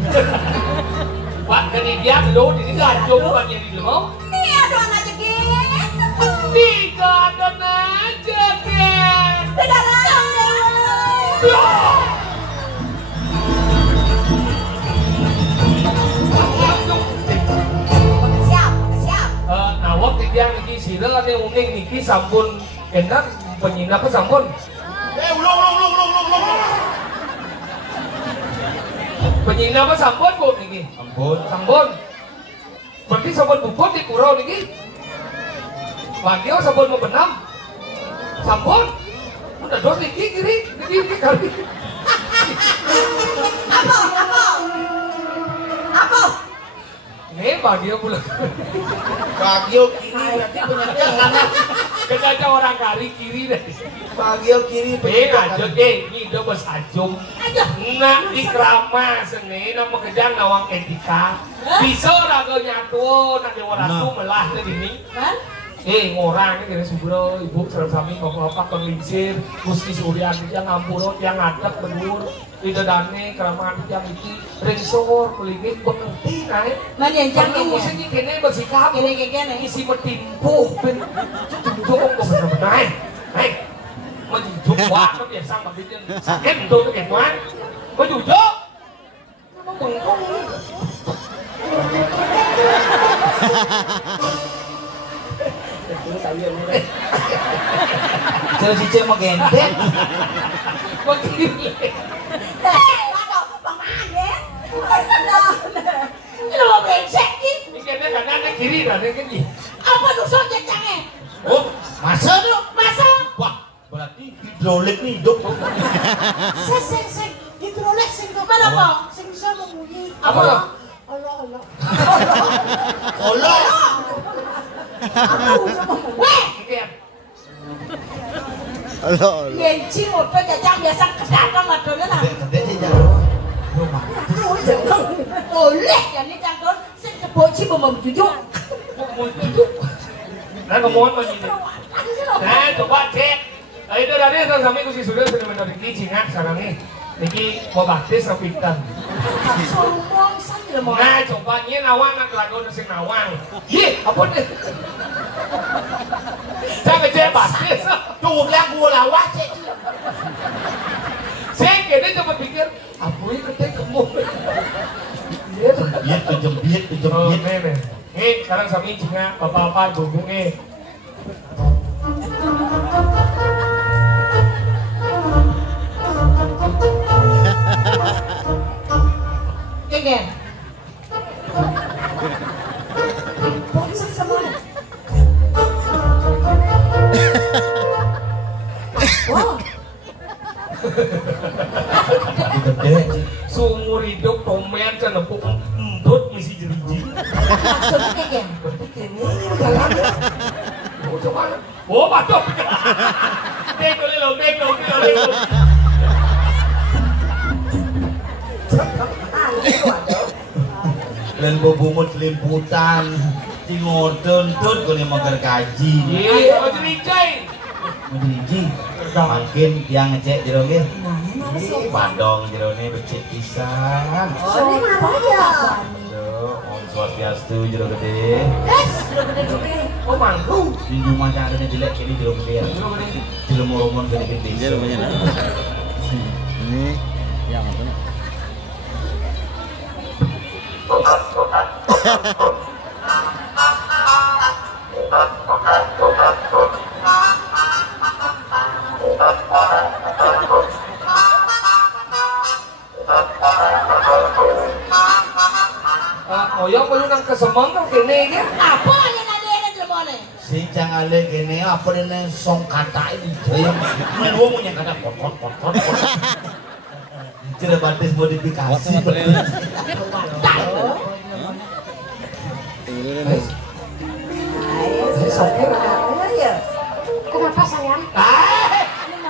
Pak dari dia dulu di sini hancur bukan yang di lemau. Nih aduan aja gitu. Tiga dan aja kan. Tidak larang Dewa. Siap. Nah waktu dia niki sila kan yang unik niki sampun enak penyinap sampun. Ulung. Penyinap sampun bu niki. Sampun. Berarti sampun bubut di kurau niki. Bagio sampun membenam. Sampun. Udah dos niki kiri kali. Apa? Ini bagio pula. Bagio kiri berarti penyakit kanan. Kedaca orang kari kiri deh. Bagio kiri Aja ini udah bos ajum. Nah di keramas ini nama kejang nawang etika. Bisa raga nyatu nanti waratu melah tadi ini. Ngorang ini dari subro ibu serem sami bapak penglingsir Gusti Surya yang ngampurut yang ngadep bedur tidak dane keramaan yang iki ringsor pelingit bengerti naik. Menyenjang Karena ini. musiknya kene bersikap. Kene. Isi metimpuh ben tutup kok bener-bener naik menjujuk wah kan biasa begitu sakit tuh kayak mana menjujuk bengkong Cicil mau gendet. begini Waduh, pemain. Lu mau brengsek gitu. ini kayaknya kanan kiri dan ini Apa nusuknya cange? Oh, masa tuh? Masa? Wah, berarti hidrolik nih hidup. Sing hidrolik sing Mana po? sing bisa membunyi. apa lo? Allah. Allah. Weh, Allah. yenci một cái jajang biasa kedatang madone lah. Gendet sih jangan. Rumah. Oleh jadi jangkon sing keboci memom jujuk. Nah kemudian begini nah coba cek nah itu tadi sampai ku si sudah benar ini cingak sekarang nih Niki mau baptis atau pintar Sombong saja mau. nah cobanya nawang nak lagu nasi nawang apa nih saya ngecek baptis Cukup lah gua lawas cek. saya kayaknya coba pikir apa ini keteng kemu Jembit. oh nih sekarang sampai cingak bapak-bapak ibu-ibu Geng. Bosan semua. Wow. Gede. Seumur hidup tomen kan empuk emput misi jerijik Oh, waduh. Bego lo. Lan bubumut limputan. Tingodon-don kene mager kaji. Iya, ojo dicai. Meniji. Makin yang ngecek jero nggih. Padong jerone becik pisan. Oh, ini apa ya? Om Swastiastu jero gede. Jero gede. Oh, manggung. Junjung macarane dilek kene jero gede. Jero moromon gede-gede. Ini rumahnya. Ini yang apa nih? Oyong perlu nang kesemong kan kene ya. Apa yang ada yang jelemone? Si cangale kene apa dene song kata ini. Men wong yang kata pot. Cire batis modifikasi. Kenapa sayang?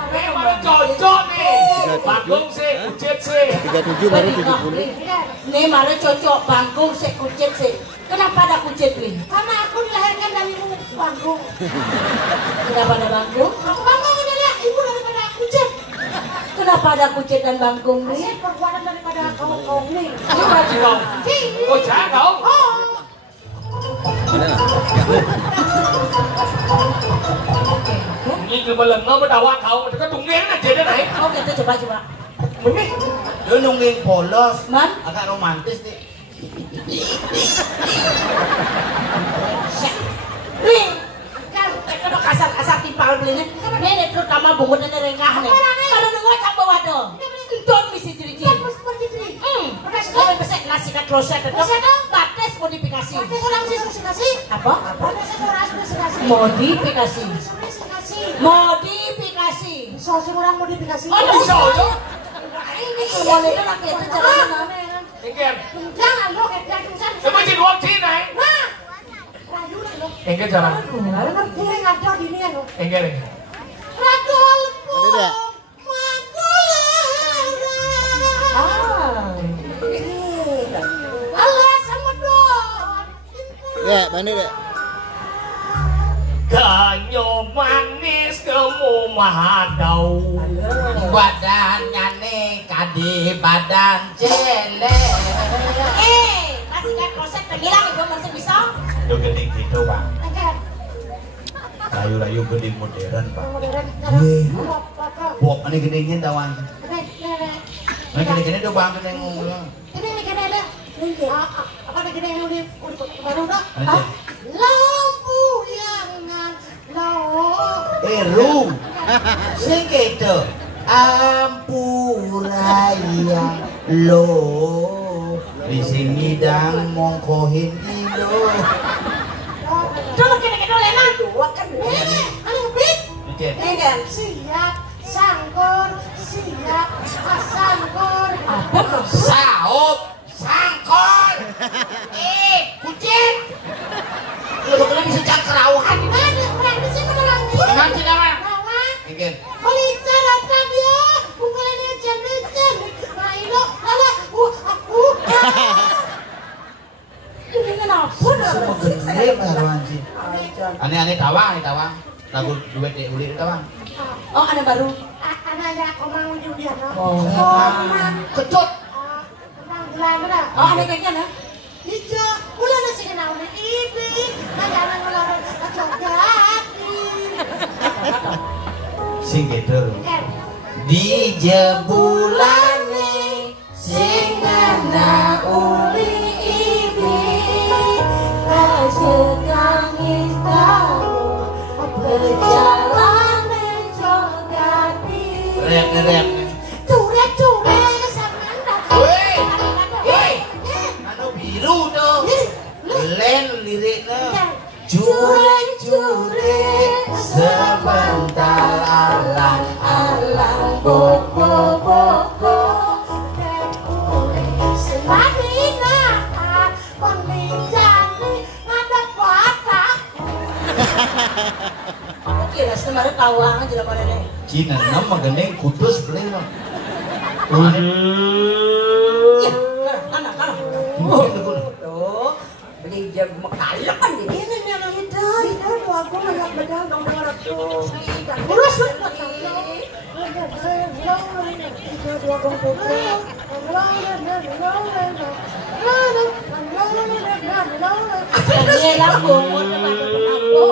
Memang cocok nih. Bagong sih, kucit sih. 37 baru 70. Nih malah cocok bangkung sik kucit sik. Kenapa ada kucit nih? Karena aku dilahirkan dari bangkung. Kenapa ada bangkung? Bangkung adalah ibu daripada kucit. Kenapa ada kucit dan bangkung nih? Saya perbuatan daripada kaum nih. Ini lagi kau. Oh, jangan kau. Ini kemalan nggak berdawa kau. Mereka tungguin aja deh naik. Oh gitu coba. Ini. Yo nungging polos. Man? Agak romantis nih. Nih, kan kalau kasar timpal belinya. Nih terutama bungutan rengah nih. Kalau nunggu tambah waduh. Don misi ciri-ciri. Kalau besek nasi kat kloset itu batas modifikasi. Apa? Modifikasi. Soalnya orang modifikasi. Oh, bisa ya. Ini kalau itu laki itu caranya. Engger. Jangan lo kayak tulisan. Coba jadi uang Cina. Nah, rayu lo. Engger jalan. Lalu ngerti ngaco di ini lo. Engger. Rakol. Ada dah. Allah sama don. Ya, bandit deh. Kanyo manis kamu mahadau. Badannya nih kadi badan cele. Nasi kat kloset terhilang ibu masih bisa. Yo gede gitu bang. Enggak. Layu gede modern bang. Modern. Buat ini gedenya tawang. Ini gede tuh bang gede ngomong. Ini gede ada. Apa ada gede yang udah baru dah? Aja. Lampu yang Ru. Sing gitu. Ampuraya lo di sini dang mongkohin ilo. Coba kita leman. Anu bit. Oke. Siap sangkur, siap sangkur. Saup sangkol. Kucing. Lu kena bisa cakrawuhan. Ada orang di sini orang ini. Nanti nama. Lawan. Oke. Melita datang ya. Bukannya jen. Nah itu lala. Aku. Ini kenapa dah? Gede karuan sih. Aneh tawang. Lagu duet deh uli tawang. Oh ada baru. Ada komang Judian. Oh. Kecut. Komang gelandra. Oh ada kayaknya nah. Ijo, ulah nasi kenal nih ibi. Jangan ngelarang acogati. Sing gitu. Di jebulane sing ana uli ibi. Kasih tahu perjalanan jogati. Rep. Cure samanda. Woi. Anu biru tuh. Len liriknya. Cure sebentar alang boko. Semadina pemijani ngadap watak. Kira sebenarnya kawang aja pada deh. Cina nama gendeng kudus beli mah. Iya, anak. Tuh, beli jam mekaya kan di sini nih anak itu. Itu tuh aku ngeliat bedal dong orang tuh. Terus buat Ini lambung, mau teman-teman aku.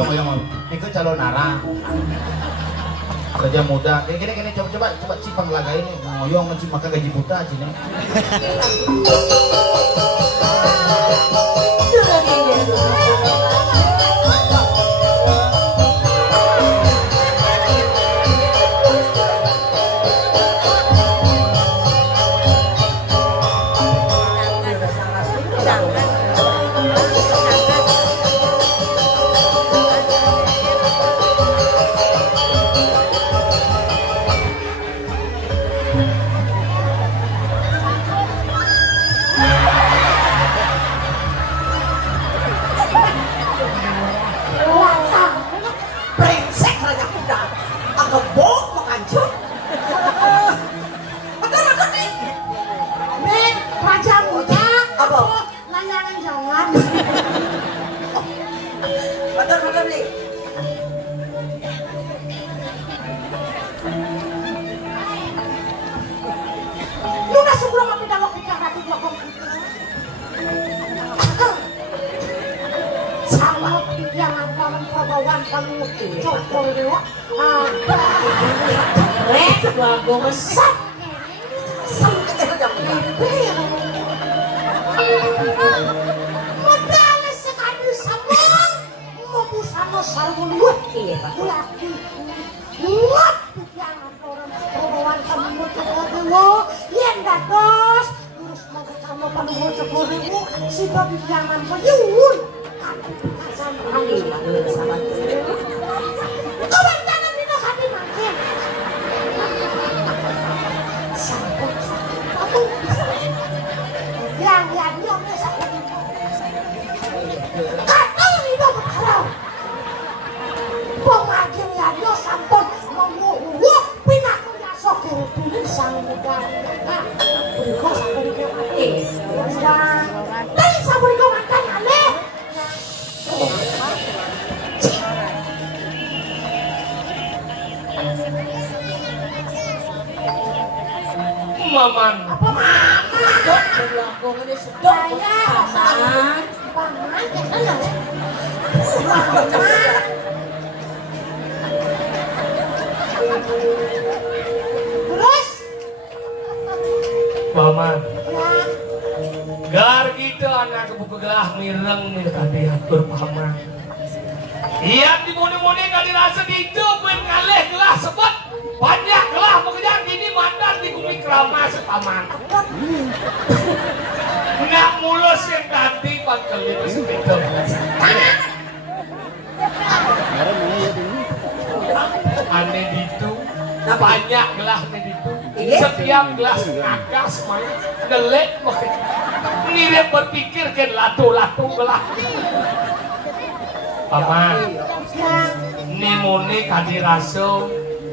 Oyong. Itu calon nara. Kerja muda. Kayak gini coba cipang laga ini. Oyong makan gaji buta cina.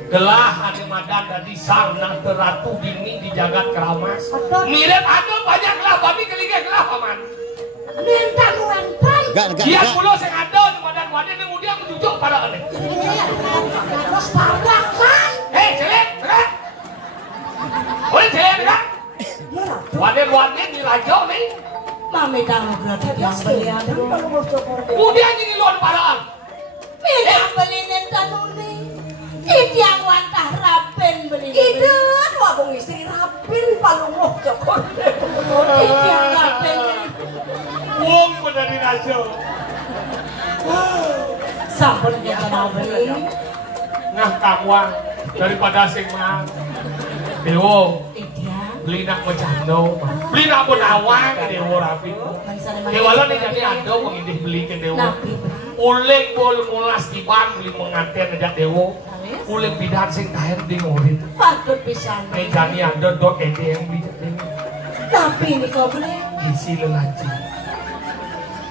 gelah ane madan dari sang nante ratu dini di jagat keramas mirip anu banyak gelah babi keligeh gelah paman minta nuentan dia pulau sing ada di madan wadah kemudian menunjuk pada ane terus parah kan celek boleh celek kan wadah di raja nih mami tahu berarti yang belian kemudian ini luar paraan tidak beliin kanuni ini yang wantah rapen beli itu wabung istri rapen palungoh cokor ini yang rapen wong dari raja sampun yang kenal beli nah kawan daripada sing mah dewo beli nak macando beli nak penawang dewo rapi dewa lo nih jadi ada mengindih beli ke dewo uling bol mulas di bang beli mengantin ngejak dewo Uling bidan sing kahen di ngorin. Patut pisan. Mejani ada dot yang bidan. Tapi ini kau beli. Isi lelaji.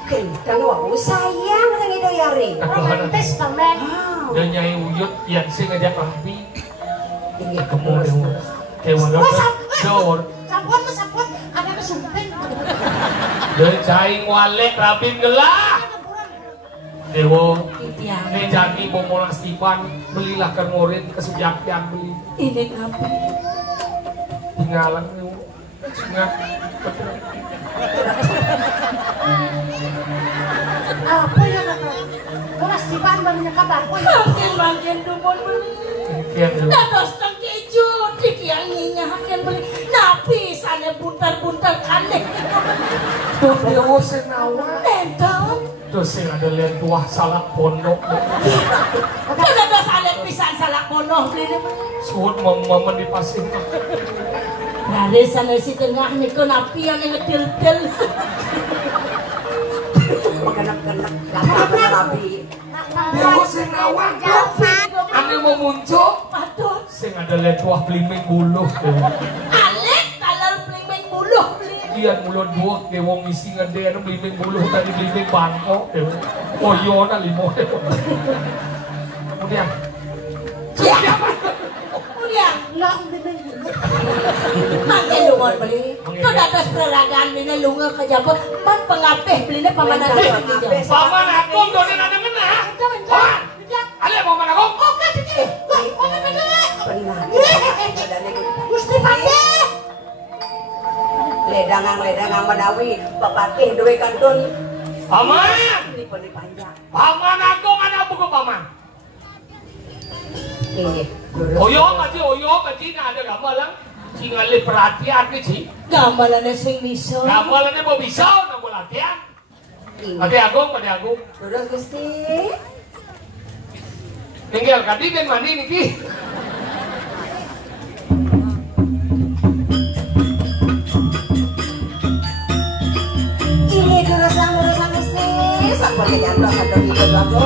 Kentang wau sayang nang itu yari. Romantis dong, Men. Dan Nyai Uyut yang sing ngajak rapi. Ini Kemudian Dewa Dor. Sampun, sampun. Ada kesumpin. Dan Cai Walek rapin gelah. Dewa Mejani bomolang Stipan belilah ke ngorin kesujakian beli. Ini ngapain? Tinggalan lu. Ingat. Apa ya kata? Bolas Stipan banyak kabar. Makin dumon beli. Kian dulu. Dados teng keju dikiang nyahakeun beli. Napi sane buntar-buntar kane. Dewa senawa. Nentang. Terus sing ada lian tuah salak pondok. Kada salek pisan salak pondok beli. Suut momen di pasing. Dari sana si tengah niku napi yang ngedil-dil. Genak-genak gak rabi. Dewa senawa. Ane mau muncul. Patut. Sing ada lian tuah beliming buluh. Alek kalau beli buluh beli. Kian mulut dua ke wong isi ngede anu beliming buluh tadi beliming bangkok. Oh iya na limo. Kemudian. Kemudian. Nggak bimbing. Makin lumon beli. Itu dados peragaan beli lunga ke Jawa. Man pengapih belinya paman aku. Paman aku donen ada ngena. Paman. Ale paman aku. Oke, Diki. Oke, Diki. Pernah. Gusti Pati. Ledangan Madawi Bapatih duwe kantun. Paman. Ini panjang. Paman aku mana buku paman. Ini. Oyo kaji na ada gambalan. Singali perhatian ke ci. Gambalannya sing bisa. Gambalannya mau bisa na mau latihan. Pati agung. Terus Gusti. Tinggal kadi dan mandi niki. Ini urusan Gusti. Sampun kejamblo kado hidup aku.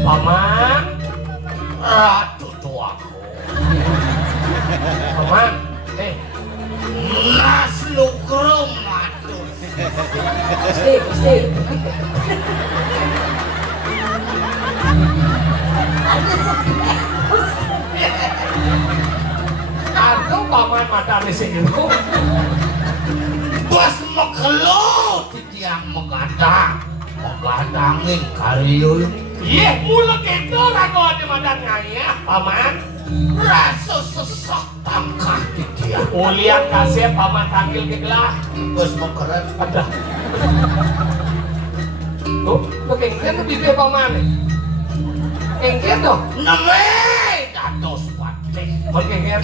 Paman. Aduh tuaku. Paman. Nas lukrum aduh. Gusti. Aduh paman mata sing itu. Bos mekelo di tiang megadangin karyo. Iya, mulek itu rago ada madan ngaya, paman. Rasa sesak tangkah di tiang. Ulian kasih paman tanggil ke gelah. Bos mekeren. Ada. Tuh, kengkian tuh bibir paman nih. Kengkian tuh. Neme, dados patih. Kengkian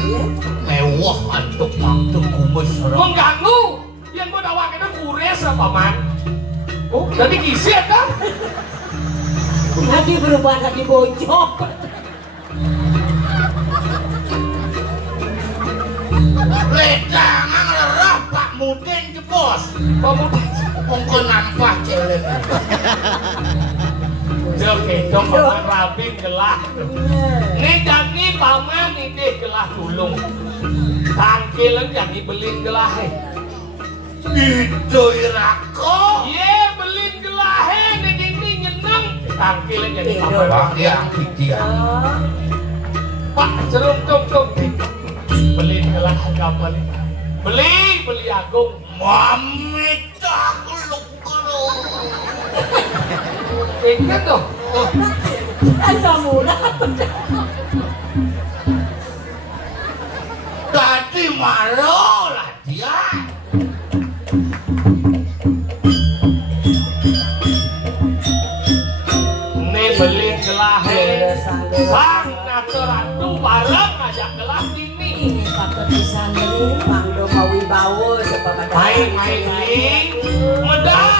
mewah antuk kumis. Mengganggu. Yang gue dawak itu kures paman. Oh, jadi giset kan? Tadi berubah tadi bojok. Ledangan lerah Pak Mudin ke bos. Pak Mudin. Mungkin nampak celeng. Oke, dong paman rabin gelah. Nih jadi paman ini gelah dulung. Tangkilan jadi beliin gelah. Itu irako. Iya beliin gelah ini nyeneng. Tangkilan jadi paman. Bang yang tidian. Pak cerum tum. Beliin gelah kapal. Beli agung. Mami takluk. Ingat dong. Asal mula. Tadi malu lah dia. Nih beli gelah. Sang ratu bareng ngajak gelah ini. Ini patut pisan beli. Mangdo mawi bawo sebab ada Main medal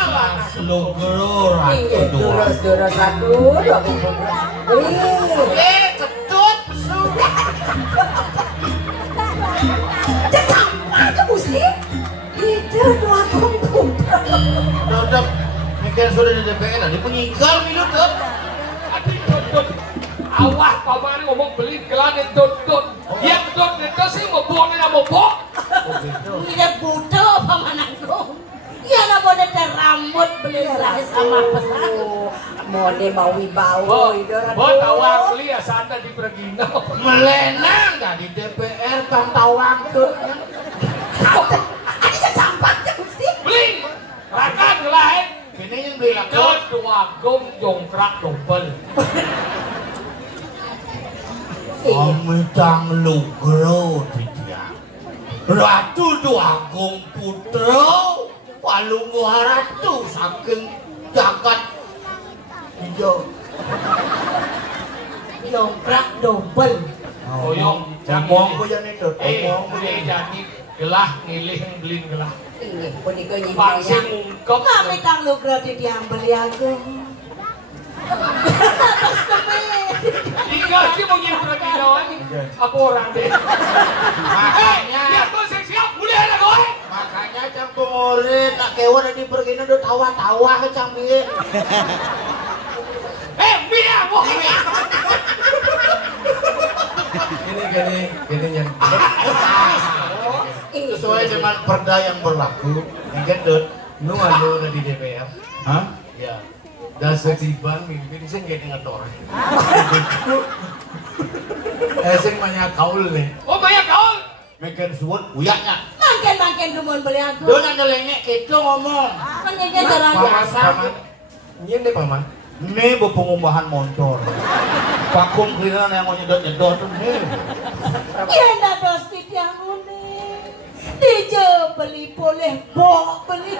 Lugro Ratu Dua. Duros Ratu Dua Gong Ketut sudah. Cetampak ke Gusti. Itu Dua Gong Putra. Dodok, mikir sudah di DPR, ada penyingkar minum tuh. Adik dodot. Awas paman ngomong beli gelanin dodot. Yang dodot itu sih mau buang ini mau buang. Ini bodoh paman aku. Ya namanya teh rambut beli gelas sama pesan. Mode mau wibawa. Bot tawang beli ya sana di Bergino. Melenang gak di DPR bang tawang tuh. Ini cetampak ke Gusti. Beli. Rakan gelai. Ini yang beli laku. Kedua gom jongkrak dobel. Amitang Lugro dia. Ratu Dua Gong Putra. Palunggu Ratu saking jagat hijau. Jongkrak dobel. Oyong Ngomong ko yan ito. Ngomong ko ini yan. jadi gelah ngilih beli gelah. Ini punika Pasti nyimpen ngungkep. Kami tang lugro di diambil aku. Tinggal sih mau ngirim Bergino aja. Apa orang deh? Makanya, Ya gue siap mulai ada gue. makanya cang pengorin nak kewan di pergi udah tawa-tawa ke cambin. Mia mau Gini yang Sesuai dengan perda yang berlaku. Mungkin tuh. nu anu di DPR. Hah? Ya. Dan setiban mimpin sing gini ngetor. Sing banyak kaul nih. Oh banyak kawan. Mungkin suwun uyaknya. Makin dumun beli aku. Doon ang nalengek kita ngomong. Menyengnya jarang Paman. Ini nih paman. Ini pengubahan motor. Vakum cleaner yang mau nyedot-nyedot tuh nih. Ya ndak dosti tiang unik. Dijo beli boleh bok beli.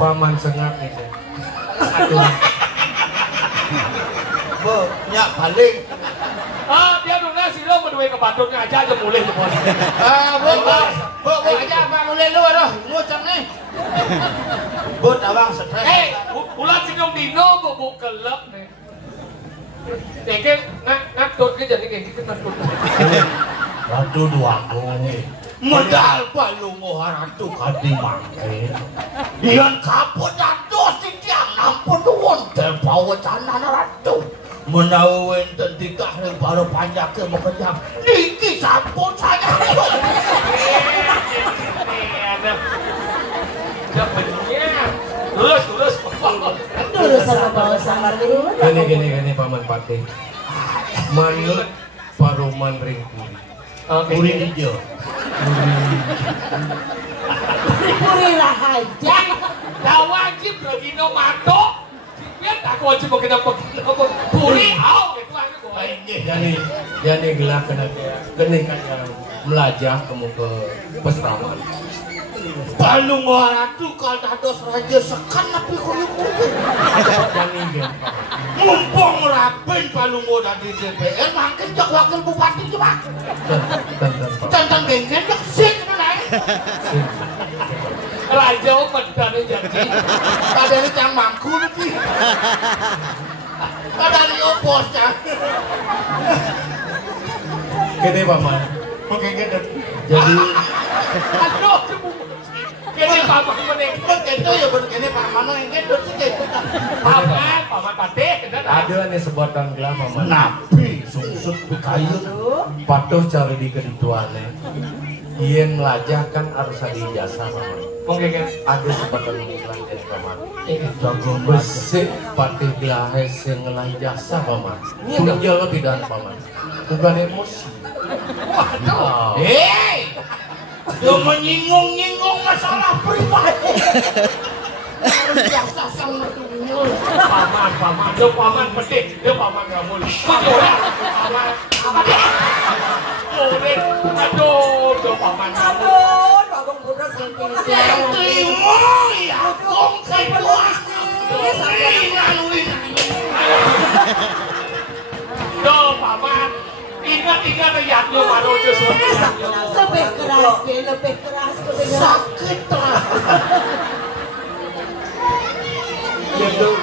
Paman sengak nih. Aduh. Bo, nyak balik. Dia dulu sih lo berdua ke Bandung aja mulai semua. Bu aja apa mulai lu aduh, ngucap nih. Bu tawang stres. Bulan sih dong Dino bu kelep nih. Nak tot ke jadi kayak gitu nak tot. Ratu Dua Gong. Medal palungo Ratu kadi mangke. Iyan kapot dados di tiang nampun wonten pawecanan Ratu. Menawi wonten titah ning para panjake mekejang niki sampun saya. Terus Dulu sama bawa sama dulu. Gini paman Pati. Manut paruman ring puri. Puri hijau. Puri rahaja. Dah wajib Bergino matok. Biar tak wajib mau kena puri. Gitu aja gue. Jadi gelap kena geni kan melajah kamu ke peserawan. Palungo Ratu kal dados raja sekan tapi kuyu-kuyu. Jadi gen. Mumpung raben palungo dadi DPR mangke jak wakil bupati ki Pak. Tentang genggen jak sik ngono ae. Raja medane jadi. Kadane cang mangku iki. Kadane opo cang. Gini paman. Oke gede. Jadi Aduh, kene paman meneng. Begitu ya begini Pak Mano yang gendut sih gitu. Paman Pati, kena ada nih sebutan gelap paman. Nabi sungsut bekayu. Patuh cari di kedituannya. Yen melajah kan harus ada ijazah paman. Oke kan. Ada sebutan iklan dari paman. Jago Besi patih gelahes yang ngelah jasa paman. Tunjal tidak paman. Bukan emosi. Waduh. Hei, dia menyinggung-nyinggung masalah pribadi. Jasa sang metunyul. Paman, dia paman Pati, dia paman Gamul. Paman. Aduh, dia paman Gamul. Aduh, Bagong Putra sengking. Terima ya, kong kedua. Duh, paman. Ini ingat-ingat ya lo baru itu Lebih keras, Be, lebih keras. Sakit terus.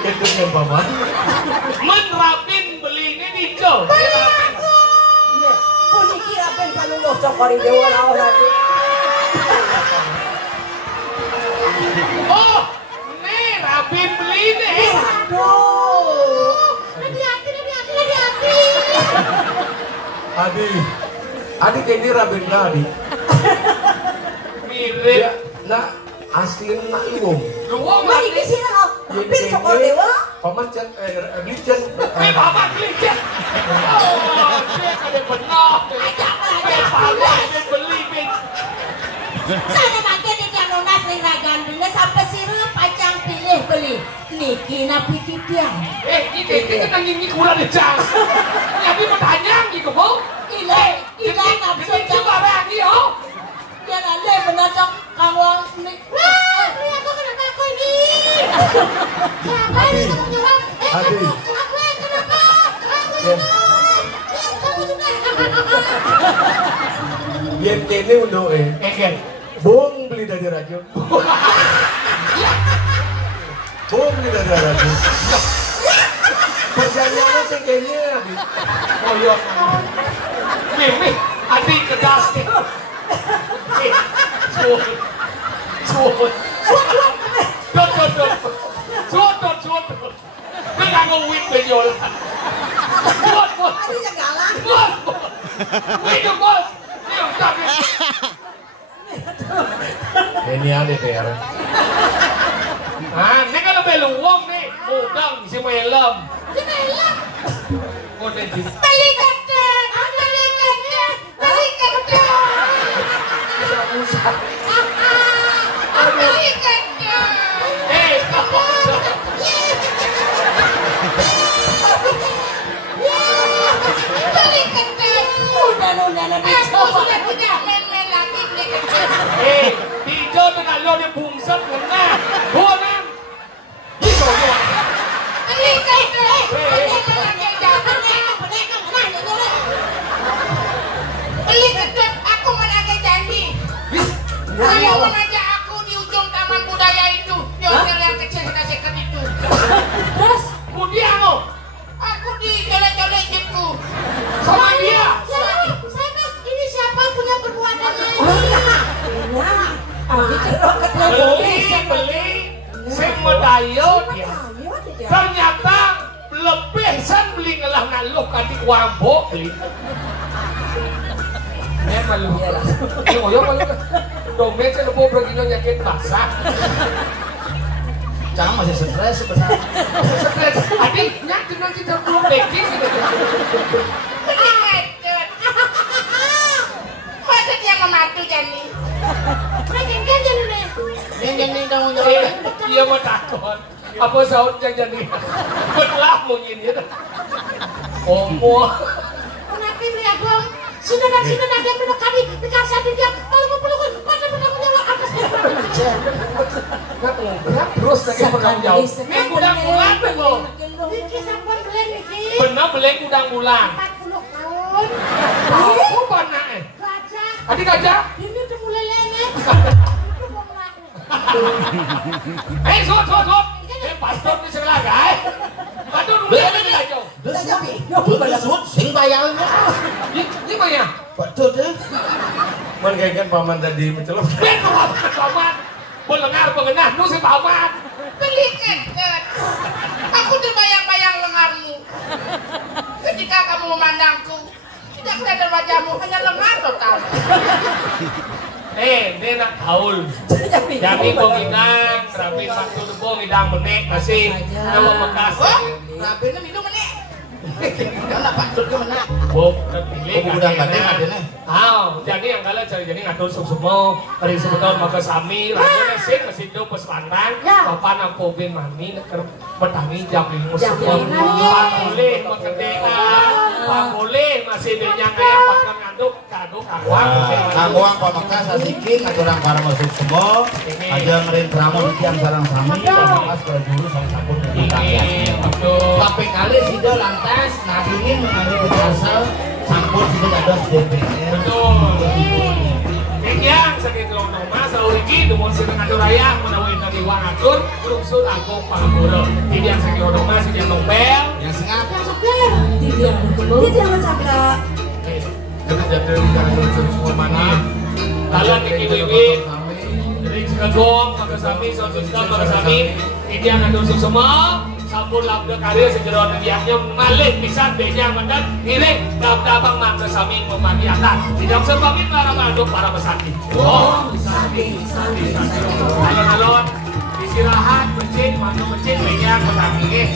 Itu yang paman. Menrapin beli ini dijo. Puniki rapen panunggo cokori dewa orang. Oh, nih rapin beli nih. Aduh. Hati-hati. Adi ini raben kali. Mirip. Nah, asli nak luwung. Luwung Puniki lagi. sih lah. Rapen cokori dewa. Paman cek licen. Paman licin. Oh, cek ada benar. Paman beli bin. Sana makin di Janona sering ragandungnya sampai sirup pacang pilih beli. Niki napi titian. Ini kan nanging kurang dejang. Tapi bertanya gitu, Bu. Ilang nafsu Itu barang yo. Ya nanti benar cok kawang nik. Wah, aku kenapa aku ini? Siapa yang kamu jawab? Adi. Aku yang kenapa? Aku Ya. kamu juga. Biar kene undo Egen. Bung beli dari rajo. Bung beli dari rajo. Perjanjiannya sih kayaknya Adi. Oh iya. Mimi, adik kedas nih. Suot. Ini nganggo wit bejol. Suot. Adi jagalan. Wit bos. Ini udah. Ini ada PR. Ah, ini kan lebih luwung nih. Udang si melem. Udah di. Beli kacang. Aku sudah tidak main-main lagi beli kacang. Tiga dengan lo dia bungset kena. Buanan. Gitu ya. Beli kacang. Beli kacang. Aku menagih janji. Kamu mengajak aku di ujung taman budaya itu, di hotel yang kecil sekat itu. Terus Kemudian lo Aku di jolek-jolek itu. sama dia. Ini siapa punya perbuatan ini? Beli. Saya mau dayo dia. Ternyata lebih san beli ngelah ngaluh kadik wambok beli. Ini malu. Ini mau malu. Dompet saya lupa pergi nyakit basah. Jangan masih stres sebenarnya. Stres. Adik nyakin nanti terlalu beking gitu. Maksud yang mematu jadi. Kan jadi nih. Yang kamu jawab. Iya mau takut. Apa saut yang jadi? Belah mungkin ya. Omo. Kenapa beli aku? Sudah ada yang benar kali dikasih dia. Lalu pelukun. Mana benar menjawab atas Nggak terus lagi penang jauh. Ini gudang-gulang belum. Niki sampun beli Niki. Benar beli gudang-gulang. 40 tahun. Aku mana Gajah. Adik aja. Ini udah mulai lengket. Itu mau melak. Suot. Pastor di sebelah guys. Aduh dulu lagi aja. Desut sing bayarnya. Ini mana? Betul deh. Mereka paman tadi mencelup. Ben paman. Belengar pengenah nu si paman. Beli keket. Aku terbayang-bayang lengarmu. Ketika kamu memandangku, tidak kelihatan wajahmu, hanya lengar total. Dia nak kaul. Jadi penginang, rapi waktu itu ngidang menek masih nama bekas. Oh, rapenya minum meneh. Karena patut ke mana? Bok terpilih. Gudang batin ada nih. Jadi yang kalian cari jadi ngatur semua hari sebetulnya maka sami rasanya sih masih do pas lantang papan aku bin mami ker petani jam 5 semua pak boleh maketena pak boleh masih banyak kayak pakan nganduk kagok kawan Kamuang pamakas asikin aturang para masuk semua. Aja ngerin pramu dikian sarang sami pamakas ke juru sang sabun ini betul tapi kali sih dia lantas nah ini mengalih berasal sampun sudah ada DPR. Betul. Yang sakit lontong mas, lagi itu mau sering ngatur raya, menawarin tadi uang atur, lungsur aku paham. Jadi yang sakit lontong mas, yang tompel, Yang sengap. Tidak ada sabda. Kita jadi jangan semua mana. kalian bikin wiwit, jadi segedong, pakai sami, sosiskan, pakai sami, ini yang ngatur semua. Sampun labda karya sejeroan diaknya malih pisan beja mendan ngiring dap-dabang mangsa sami memagi atas tidak sepamit para maduk para pesakit sami alon-alon istirahat becin mantu becin beja pesakit